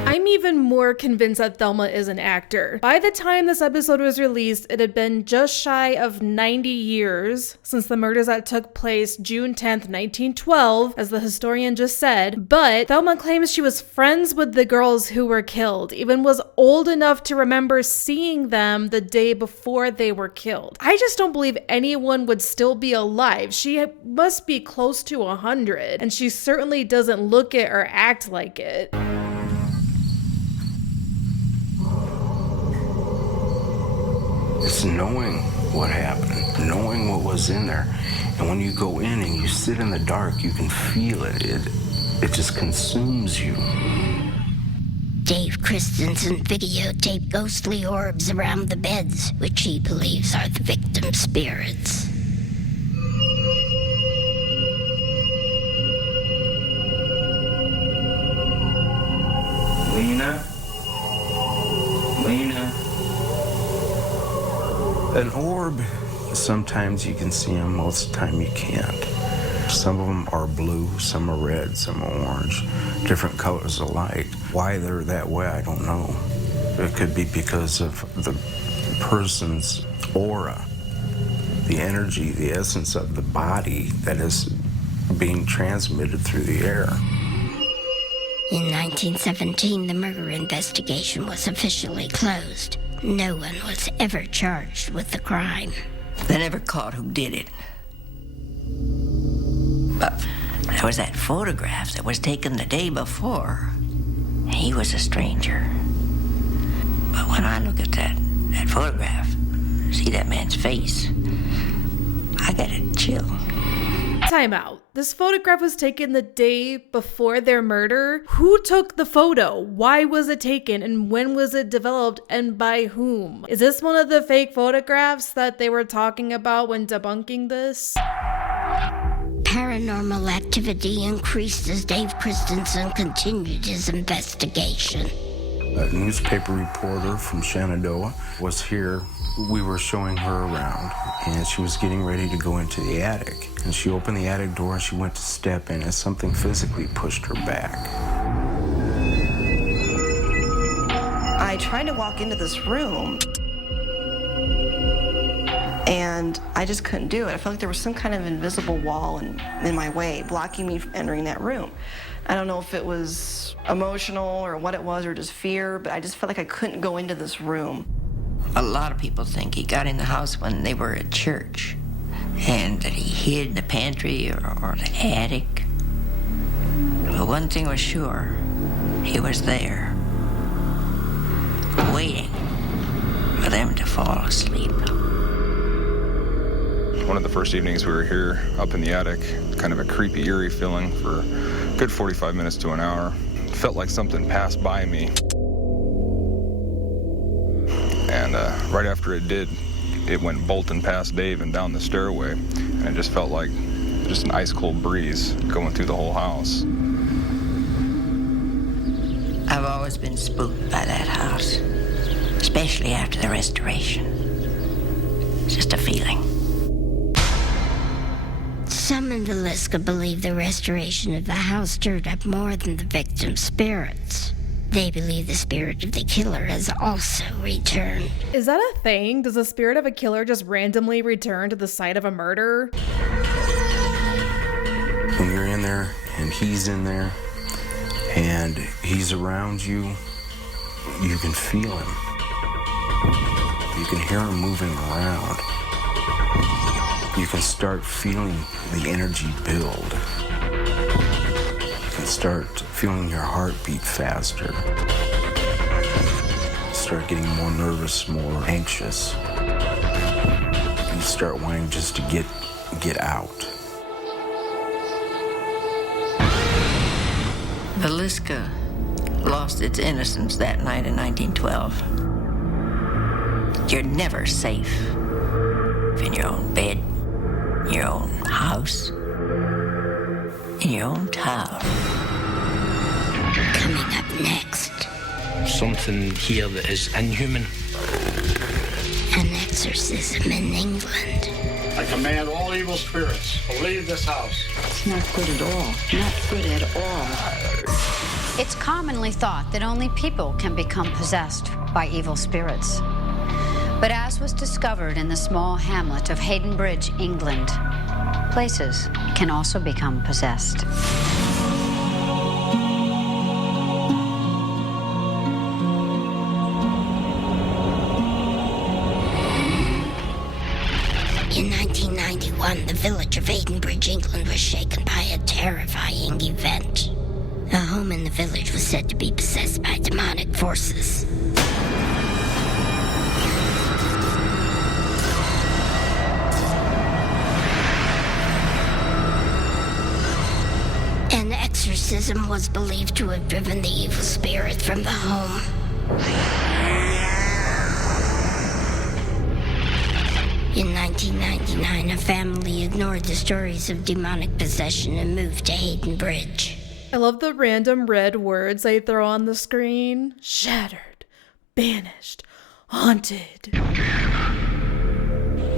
I'm even more convinced that Thelma is an actor. By the time this episode was released, it had been just shy of 90 years since the murders that took place June 10th, 1912, as the historian just said, but Thelma claims she was friends with the girls who were killed, even was old enough to remember seeing them the day before they were killed. I just don't believe anyone would still be alive. She must be close to 100, and she certainly doesn't look it or act like it. It's knowing what happened, knowing what was in there. And when you go in and you sit in the dark, you can feel it. It just consumes you. Dave Christensen videotaped ghostly orbs around the beds, which he believes are the victim's spirits. Lena? An orb, sometimes you can see them, most of the time you can't. Some of them are blue, some are red, some are orange, different colors of light. Why they're that way, I don't know. It could be because of the person's aura, the energy, the essence of the body that is being transmitted through the air. In 1917, the murder investigation was officially closed. No one was ever charged with the crime. They never caught who did it. But there was that photograph that was taken the day before. He was a stranger. But when I look at that photograph, see that man's face, I get a chill. Time out. This photograph was taken the day before their murder. Who took the photo? Why was it taken? And when was it developed? And by whom? Is this one of the fake photographs that they were talking about when debunking this? Paranormal activity increased as Dave Christensen continued his investigation. A newspaper reporter from Shenandoah was here. We were showing her around, and she was getting ready to go into the attic. And she opened the attic door and she went to step in, and something physically pushed her back. I tried to walk into this room, and I just couldn't do it. I felt like there was some kind of invisible wall in my way, blocking me from entering that room. I don't know if it was emotional or what it was, or just fear, but I just felt like I couldn't go into this room. A lot of people think he got in the house when they were at church, and that he hid in the pantry or the attic. But one thing was sure, he was there, waiting for them to fall asleep. One of the first evenings we were here up in the attic, kind of a creepy, eerie feeling for a good 45 minutes to an hour. It felt like something passed by me. And right after it did, it went bolting past Dave and down the stairway. And it just felt like just an ice cold breeze going through the whole house. I've always been spooked by that house, especially after the restoration. It's just a feeling. Some in Villisca believe the restoration of the house stirred up more than the victim's spirits. They believe the spirit of the killer has also returned. Is that a thing? Does the spirit of a killer just randomly return to the site of a murder? When you're in there and he's in there and he's around you, you can feel him. You can hear him moving around. You can start feeling the energy build. You can start feeling your heart beat faster. Start getting more nervous, more anxious. You start wanting just to get out. Villisca lost its innocence that night in 1912. You're never safe in your own bed, your own house, in your own town. Coming up next, Something here that is inhuman. an exorcism in England. I command all evil spirits to leave this house. It's not good at all. Not good at all. It's commonly thought that only people can become possessed by evil spirits. But as was discovered in the small hamlet of Haydenbridge, England, places can also become possessed. In 1991, the village of Haydenbridge, England was shaken by a terrifying event. A home in the village was said to be possessed by demonic forces. An exorcism was believed to have driven the evil spirit from the home. In 1999, a family ignored the stories of demonic possession and moved to Haydenbridge. I love the random red words they throw on the screen. Shattered, banished, haunted.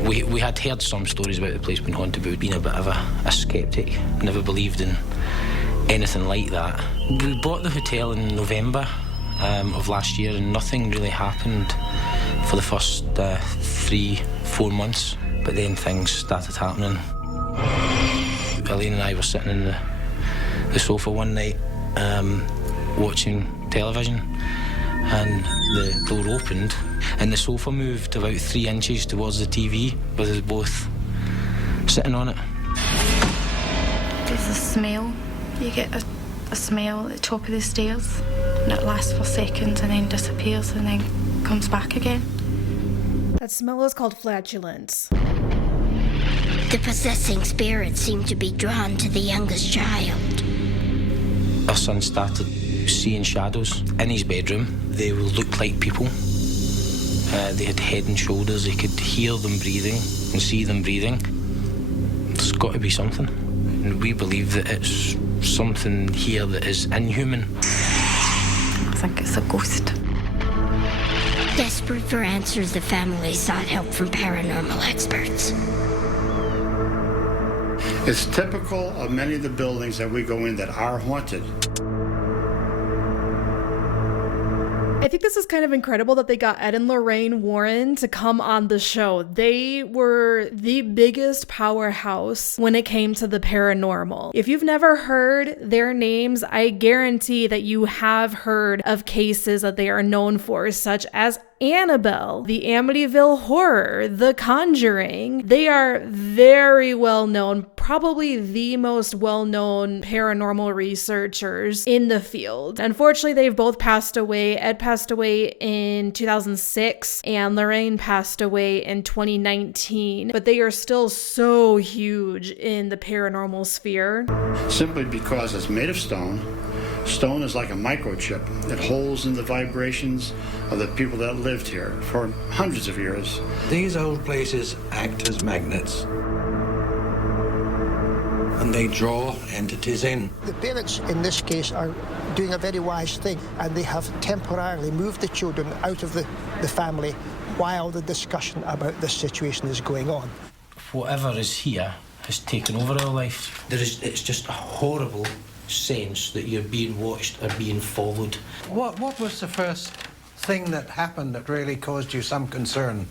We had heard some stories about the place being haunted, but we'd been a bit of a skeptic. Never believed in anything like that. We bought the hotel in November of last year, and nothing really happened for the first 3-4 months. But then things started happening. Elaine and I were sitting in the sofa one night watching television, and the door opened and the sofa moved about 3 inches towards the TV with us both sitting on it. There's a smell. You get a smell at the top of the stairs, and it lasts for seconds and then disappears and then comes back again. That smell is called flatulence. The possessing spirit seemed to be drawn to the youngest child. Our son started seeing shadows in his bedroom. They would look like people. They had head and shoulders. He could hear them breathing and see them breathing. There's got to be something. And we believe that it's something here that is inhuman. I think it's a ghost. Desperate for answers, the family sought help from paranormal experts. It's typical of many of the buildings that we go in that are haunted. I think this is kind of incredible that they got Ed and Lorraine Warren to come on the show. They were the biggest powerhouse when it came to the paranormal. If you've never heard their names, I guarantee that you have heard of cases that they are known for, such as Annabelle, the Amityville Horror, The Conjuring. They are very well known, probably the most well-known paranormal researchers in the field. Unfortunately, they've both passed away. Ed passed away in 2006 and Lorraine passed away in 2019, but they are still so huge in the paranormal sphere. Simply because it's made of stone. Stone is like a microchip. It holds in the vibrations of the people that lived here for hundreds of years. These old places act as magnets, and they draw entities in. The parents in this case are doing a very wise thing, and they have temporarily moved the children out of the family while the discussion about this situation is going on. Whatever is here has taken over our life. It's just a horrible sense that you're being watched or being followed. What was the first thing that happened that really caused you some concern?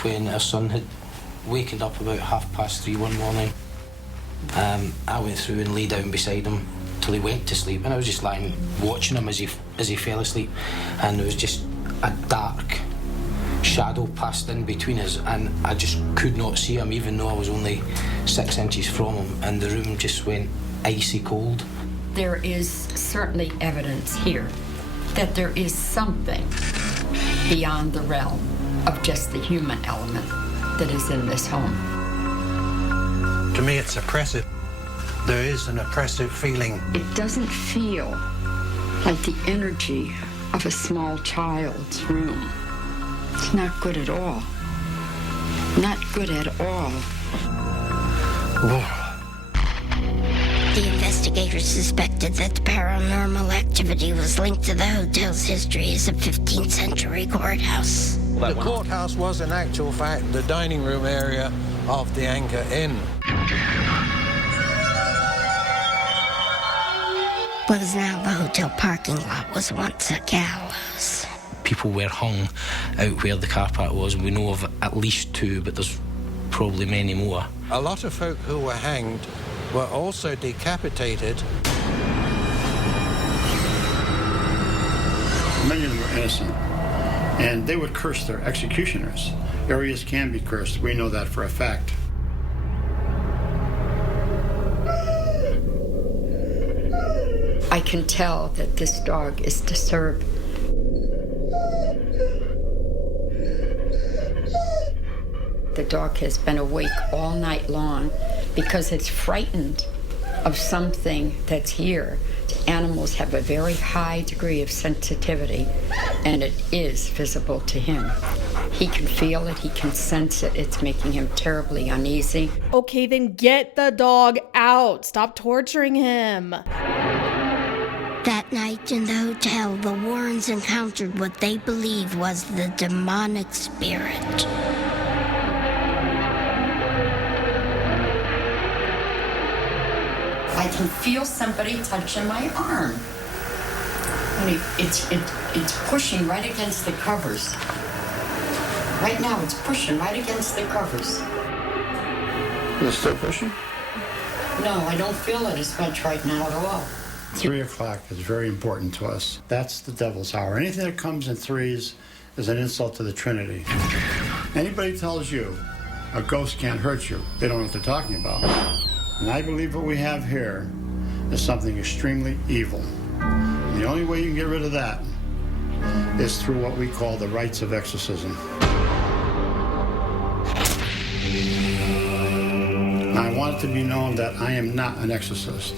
When our son had wakened up about 3:30 one morning, I went through and lay down beside him till he went to sleep, and I was just lying watching him as he fell asleep, and there was just a dark shadow passed in between us, and I just could not see him even though I was only 6 inches from him, and the room just went icy cold. There is certainly evidence here that there is something beyond the realm of just the human element that is in this home. To me, it's oppressive. There is an oppressive feeling. It doesn't feel like the energy of a small child's room. It's not good at all. Not good at all. The investigators suspected that the paranormal activity was linked to the hotel's history as a 15th century courthouse. The courthouse was, in actual fact, the dining room area of the Anchor Inn. What is now the hotel parking lot was once a gallows. People were hung out where the car park was. We know of at least 2, but there's probably many more. A lot of folk who were hanged were also decapitated. Many of them were innocent, and they would curse their executioners. Areas can be cursed. We know that for a fact. I can tell that this dog is disturbed. The dog has been awake all night long because it's frightened of something that's here. Animals have a very high degree of sensitivity, and it is visible to him. He can feel it, he can sense it, it's making him terribly uneasy. Okay, then get the dog out. Stop torturing him. That night in the hotel, the Warrens encountered what they believe was the demonic spirit. I can feel somebody touching my arm. And it's pushing right against the covers. Right now, it's pushing right against the covers. Is it still pushing? No, I don't feel it as much right now at all. 3 o'clock is very important to us. That's the devil's hour. Anything that comes in threes is an insult to the Trinity. Anybody tells you a ghost can't hurt you, they don't know what they're talking about. And I believe what we have here is something extremely evil. And the only way you can get rid of that is through what we call the rites of exorcism. I want it to be known that I am not an exorcist.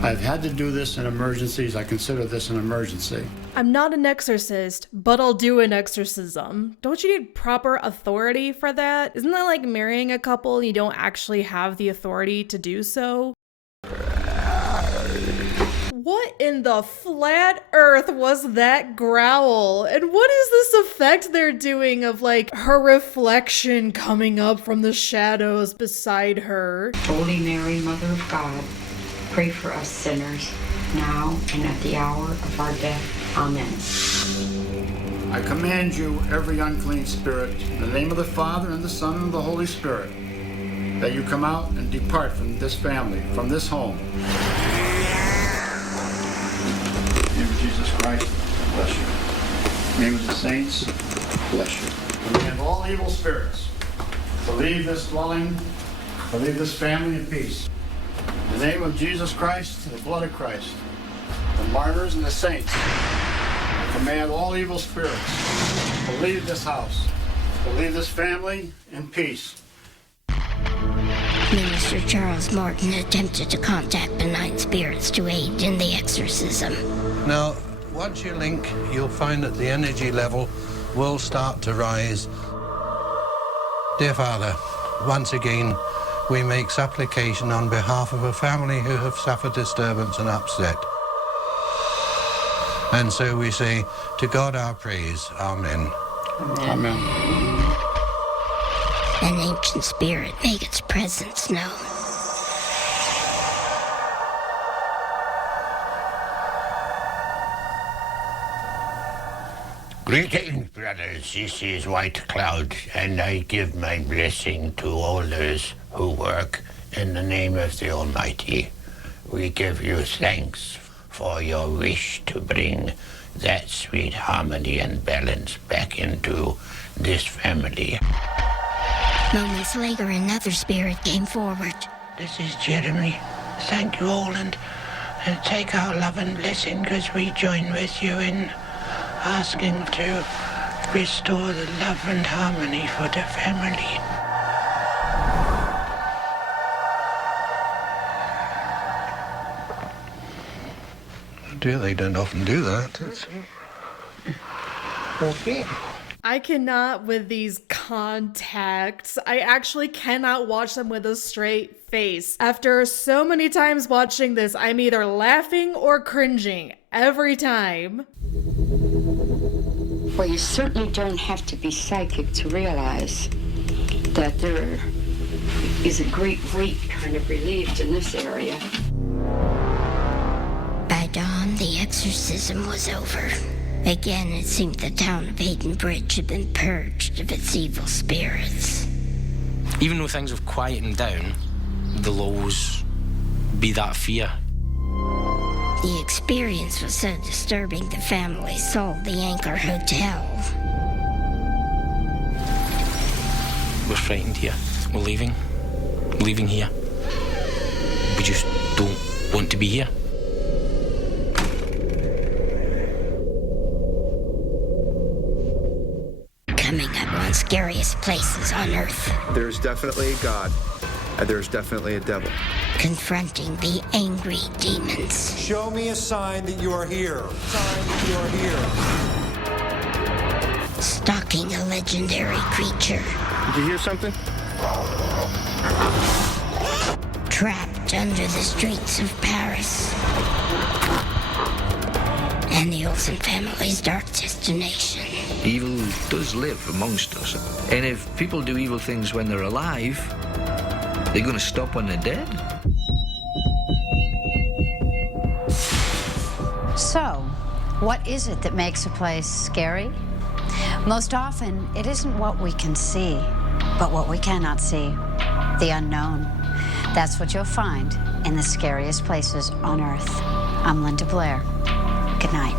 I've had to do this in emergencies. I consider this an emergency. I'm not an exorcist, but I'll do an exorcism. Don't you need proper authority for that? Isn't that like marrying a couple and you don't actually have the authority to do so? What in the flat earth was that growl? And what is this effect they're doing of like her reflection coming up from the shadows beside her? Holy Mary, Mother of God, pray for us sinners, now and at the hour of our death. Amen. I command you, every unclean spirit, in the name of the Father, and the Son, and the Holy Spirit, that you come out and depart from this family, from this home. In the name of Jesus Christ, bless you. In the name of the saints, bless you. Command all evil spirits to leave this dwelling, to leave this family in peace. In the name of Jesus Christ, and the blood of Christ, the martyrs and the saints, command all evil spirits to leave this house, to leave this family in peace. Minister Charles Morton attempted to contact benign spirits to aid in the exorcism. Now, once you link, you'll find that the energy level will start to rise. Dear Father, once again, we make supplication on behalf of a family who have suffered disturbance and upset. And so we say, to God our praise, Amen. Amen. An ancient spirit make its presence known. Greetings, brothers. This is White Cloud, and I give my blessing to all those who work in the name of the Almighty. We give you thanks for your wish to bring that sweet harmony and balance back into this family. Moments later, another spirit came forward. This is Jeremy. Thank you all, and take our love and blessing as we join with you in asking to restore the love and harmony for the family. dear, they don't often do that. Okay. I cannot with these contacts. I actually cannot watch them with a straight face. After so many times watching this, I'm either laughing or cringing every time. Well, you certainly don't have to be psychic to realize that there is a great weight kind of relieved in this area. By dawn, the exorcism was over. Again, it seemed the town of Haydenbridge had been purged of its evil spirits. Even though things have quietened down, there'll always be that fear. The experience was so disturbing the family sold the Anchor Hotel. We're frightened here. We're leaving. Leaving here. We just don't want to be here. Coming up on Scariest Places on Earth. There's definitely a God, and there's definitely a devil. Confronting the angry demons. Show me a sign that you are here. Sign that you are here. Stalking a legendary creature. Did you hear something? Trapped under the streets of Paris. And the Olson family's dark destination. Evil does live amongst us. And if people do evil things when they're alive, they're going to stop when they're dead. So, what is it that makes a place scary? Most often, it isn't what we can see, but what we cannot see, the unknown. That's what you'll find in the Scariest Places on Earth. I'm Linda Blair. Good night.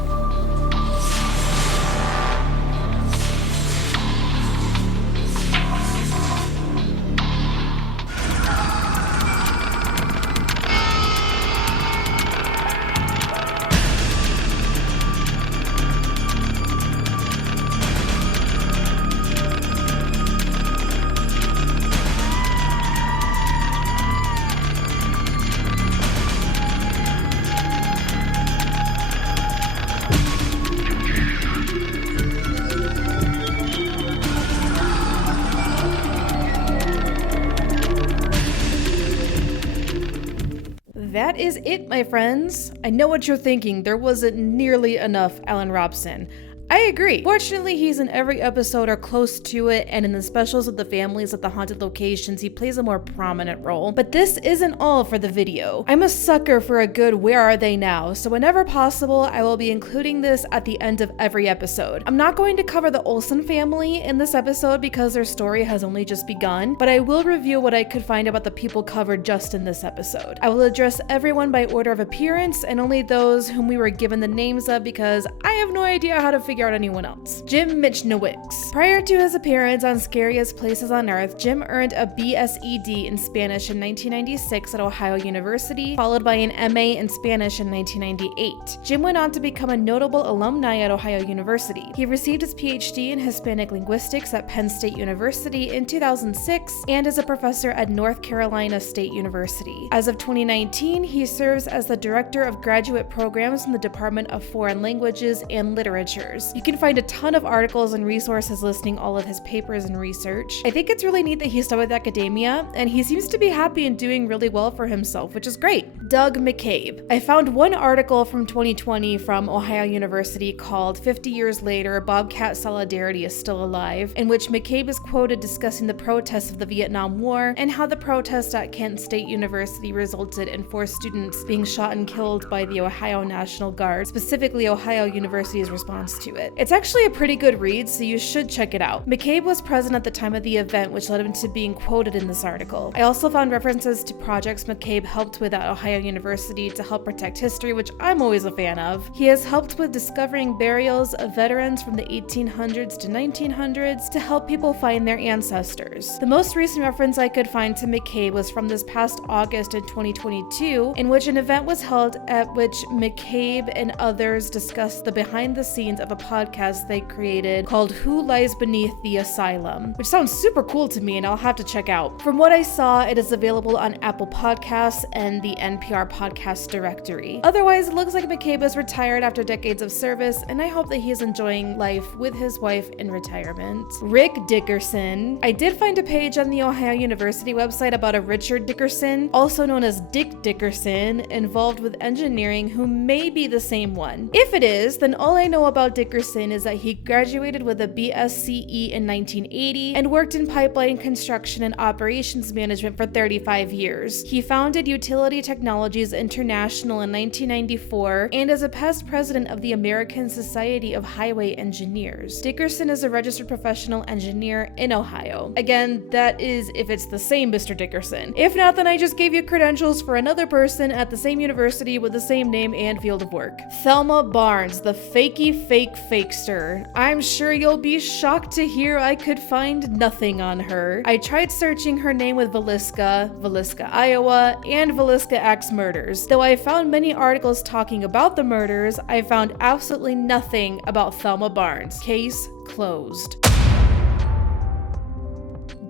That is it, my friends. I know what you're thinking. There wasn't nearly enough Ellen Robson. I agree. Fortunately, he's in every episode or close to it, and in the specials of the families at the haunted locations, he plays a more prominent role. But this isn't all for the video. I'm a sucker for a good Where Are They Now, so whenever possible, I will be including this at the end of every episode. I'm not going to cover the Olson family in this episode because their story has only just begun, but I will review what I could find about the people covered just in this episode. I will address everyone by order of appearance and only those whom we were given the names of because I have no idea how to figure out anyone else. Jim Michnowicz. Prior to his appearance on Scariest Places on Earth, Jim earned a BSED in Spanish in 1996 at Ohio University, followed by an MA in Spanish in 1998. Jim went on to become a notable alumni at Ohio University. He received his PhD in Hispanic Linguistics at Penn State University in 2006 and is a professor at North Carolina State University. As of 2019, he serves as the Director of Graduate Programs in the Department of Foreign Languages and Literatures. You can find a ton of articles and resources listing all of his papers and research. I think it's really neat that he studied with academia, and he seems to be happy and doing really well for himself, which is great. Doug McCabe. I found one article from 2020 from Ohio University called 50 Years Later, Bobcat Solidarity is Still Alive, in which McCabe is quoted discussing the protests of the Vietnam War and how the protests at Kent State University resulted in 4 students being shot and killed by the Ohio National Guard, specifically Ohio University's response to it. It's actually a pretty good read, so you should check it out. McCabe was present at the time of the event, which led him to being quoted in this article. I also found references to projects McCabe helped with at Ohio University to help protect history, which I'm always a fan of. He has helped with discovering burials of veterans from the 1800s to 1900s to help people find their ancestors. The most recent reference I could find to McCabe was from this past August in 2022, in which an event was held at which McCabe and others discussed the behind the scenes of a podcast they created called Who Lies Beneath the Asylum, which sounds super cool to me and I'll have to check out. From what I saw, it is available on Apple Podcasts and the NPR podcast directory. Otherwise, it looks like McCabe is retired after decades of service, and I hope that he is enjoying life with his wife in retirement. Rick Dickerson. I did find a page on the Ohio University website about a Richard Dickerson, also known as Dick Dickerson, involved with engineering, who may be the same one. If it is, then all I know about Dickerson is that he graduated with a BSCE in 1980 and worked in pipeline construction and operations management for 35 years. He founded Utility Technologies International in 1994 and is a past president of the American Society of Highway Engineers. Dickerson is a registered professional engineer in Ohio. Again, that is if it's the same Mr. Dickerson. If not, then I just gave you credentials for another person at the same university with the same name and field of work. Thelma Barnes, the fakey fake fakester. I'm sure you'll be shocked to hear I could find nothing on her. I tried searching her name with Villisca, Iowa, and Villisca Axe murders. Though I found many articles talking about the murders, I found absolutely nothing about Thelma Barnes. Case closed.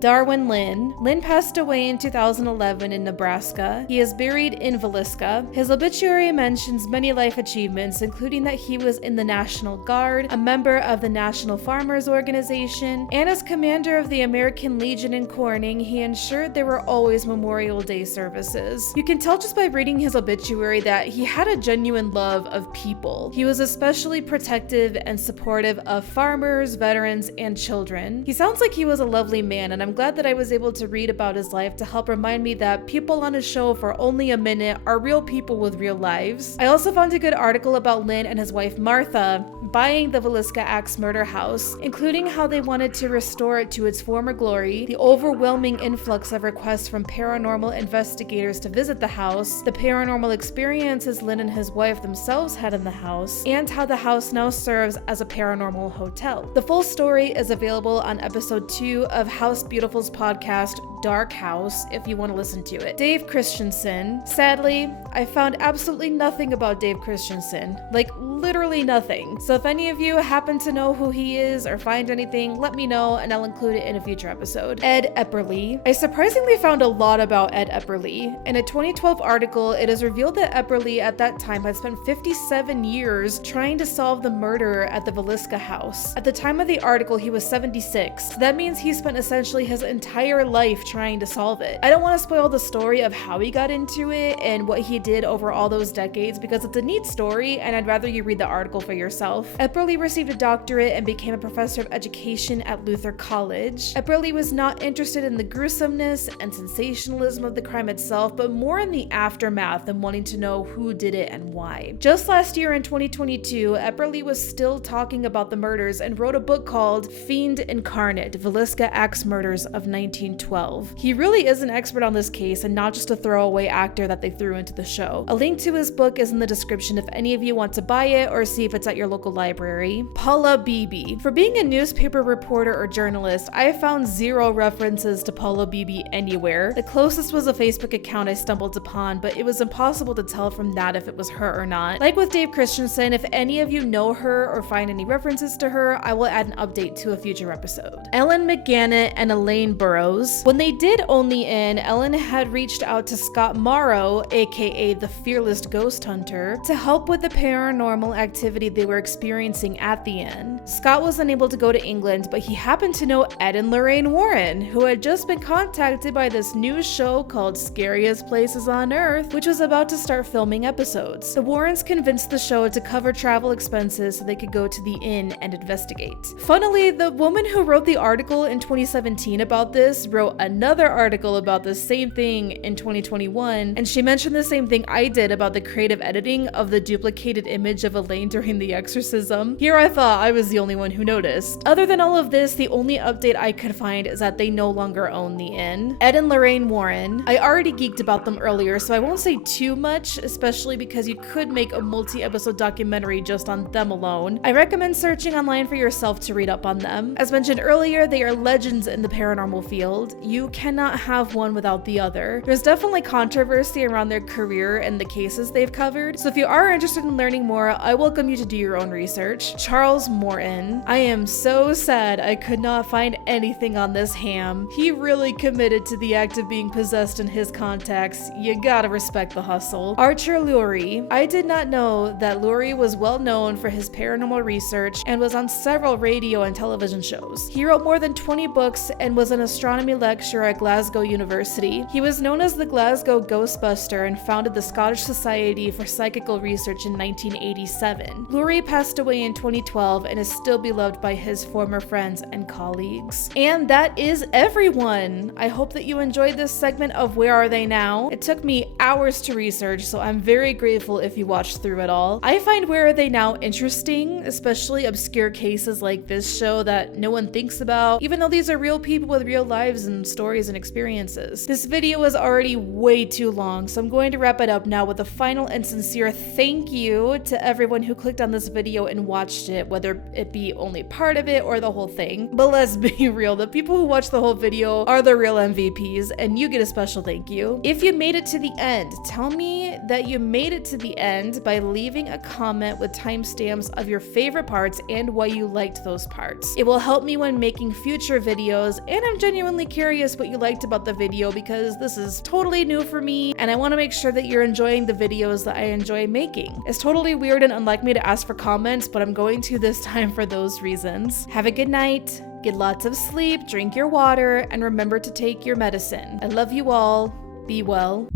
Darwin Linn. Linn passed away in 2011 in Nebraska. He is buried in Villisca. His obituary mentions many life achievements, including that he was in the National Guard, a member of the National Farmers Organization, and as commander of the American Legion in Corning, he ensured there were always Memorial Day services. You can tell just by reading his obituary that he had a genuine love of people. He was especially protective and supportive of farmers, veterans, and children. He sounds like he was a lovely man, and I'm glad that I was able to read about his life to help remind me that people on his show for only a minute are real people with real lives. I also found a good article about Linn and his wife Martha buying the Villisca Axe murder house, including how they wanted to restore it to its former glory, the overwhelming influx of requests from paranormal investigators to visit the house, the paranormal experiences Linn and his wife themselves had in the house, and how the house now serves as a paranormal hotel. The full story is available on episode 2 of House Beautiful's podcast, Dark House, if you want to listen to it. Dave Christensen. Sadly, I found absolutely nothing about Dave Christensen. Like, literally nothing. So if any of you happen to know who he is or find anything, let me know and I'll include it in a future episode. Ed Epperly. I surprisingly found a lot about Ed Epperly. In a 2012 article, it is revealed that Epperly at that time had spent 57 years trying to solve the murder at the Villisca house. At the time of the article, he was 76. So that means he spent essentially his entire life trying to solve it. I don't want to spoil the story of how he got into it and what he did over all those decades because it's a neat story and I'd rather you read the article for yourself. Epperly received a doctorate and became a professor of education at Luther College. Epperly was not interested in the gruesomeness and sensationalism of the crime itself, but more in the aftermath and wanting to know who did it and why. Just last year in 2022, Epperly was still talking about the murders and wrote a book called Fiend Incarnate, Villisca Axe Murders of 1912. He really is an expert on this case and not just a throwaway actor that they threw into the show. A link to his book is in the description if any of you want to buy it or see if it's at your local library. Paula Beebe. For being a newspaper reporter or journalist, I found zero references to Paula Beebe anywhere. The closest was a Facebook account I stumbled upon, but it was impossible to tell from that if it was her or not. Like with Dave Christensen, if any of you know her or find any references to her, I will add an update to a future episode. Ellen McGannet and Elaine Burrows. When they did own the inn, Ellen had reached out to Scott Morrow, aka the Fearless Ghost Hunter, to help with the paranormal activity they were experiencing at the inn. Scott was unable to go to England, but he happened to know Ed and Lorraine Warren, who had just been contacted by this new show called Scariest Places on Earth, which was about to start filming episodes. The Warrens convinced the show to cover travel expenses so they could go to the inn and investigate. Funnily, the woman who wrote the article in 2017 about this wrote another article about the same thing in 2021, and she mentioned the same thing I did about the creative editing of the duplicated image of Elaine during the exorcism. Here I thought I was the only one who noticed. Other than all of this, the only update I could find is that they no longer own the inn. Ed and Lorraine Warren. I already geeked about them earlier, so I won't say too much, especially because you could make a multi-episode documentary just on them alone. I recommend searching online for yourself to read up on them. As mentioned earlier, they are legends in the paranormal field. You You cannot have one without the other. There's definitely controversy around their career and the cases they've covered, so if you are interested in learning more, I welcome you to do your own research. Charles Morton. I am so sad I could not find anything on this ham. He really committed to the act of being possessed in his contacts. You gotta respect the hustle. Archer Lewrie. I did not know that Lewrie was well known for his paranormal research and was on several radio and television shows. He wrote more than 20 books and was an astronomy lecturer at Glasgow University. He was known as the Glasgow Ghostbuster and founded the Scottish Society for Psychical Research in 1987. Lewrie passed away in 2012 and is still beloved by his former friends and colleagues. And that is everyone! I hope that you enjoyed this segment of Where Are They Now? It took me hours to research, so I'm very grateful if you watched through it all. I find Where Are They Now interesting, especially obscure cases like this show that no one thinks about, even though these are real people with real lives and stories and experiences. This video is already way too long, so I'm going to wrap it up now with a final and sincere thank you to everyone who clicked on this video and watched it, whether it be only part of it or the whole thing. But let's be real, the people who watch the whole video are the real MVPs, and you get a special thank you. If you made it to the end, tell me that you made it to the end by leaving a comment with timestamps of your favorite parts and why you liked those parts. It will help me when making future videos, and I'm genuinely curious what you liked about the video because this is totally new for me, and I want to make sure that you're enjoying the videos that I enjoy making. It's totally weird and unlike me to ask for comments, but I'm going to this time for those reasons. Have a good night, get lots of sleep, drink your water, and remember to take your medicine. I love you all. Be well.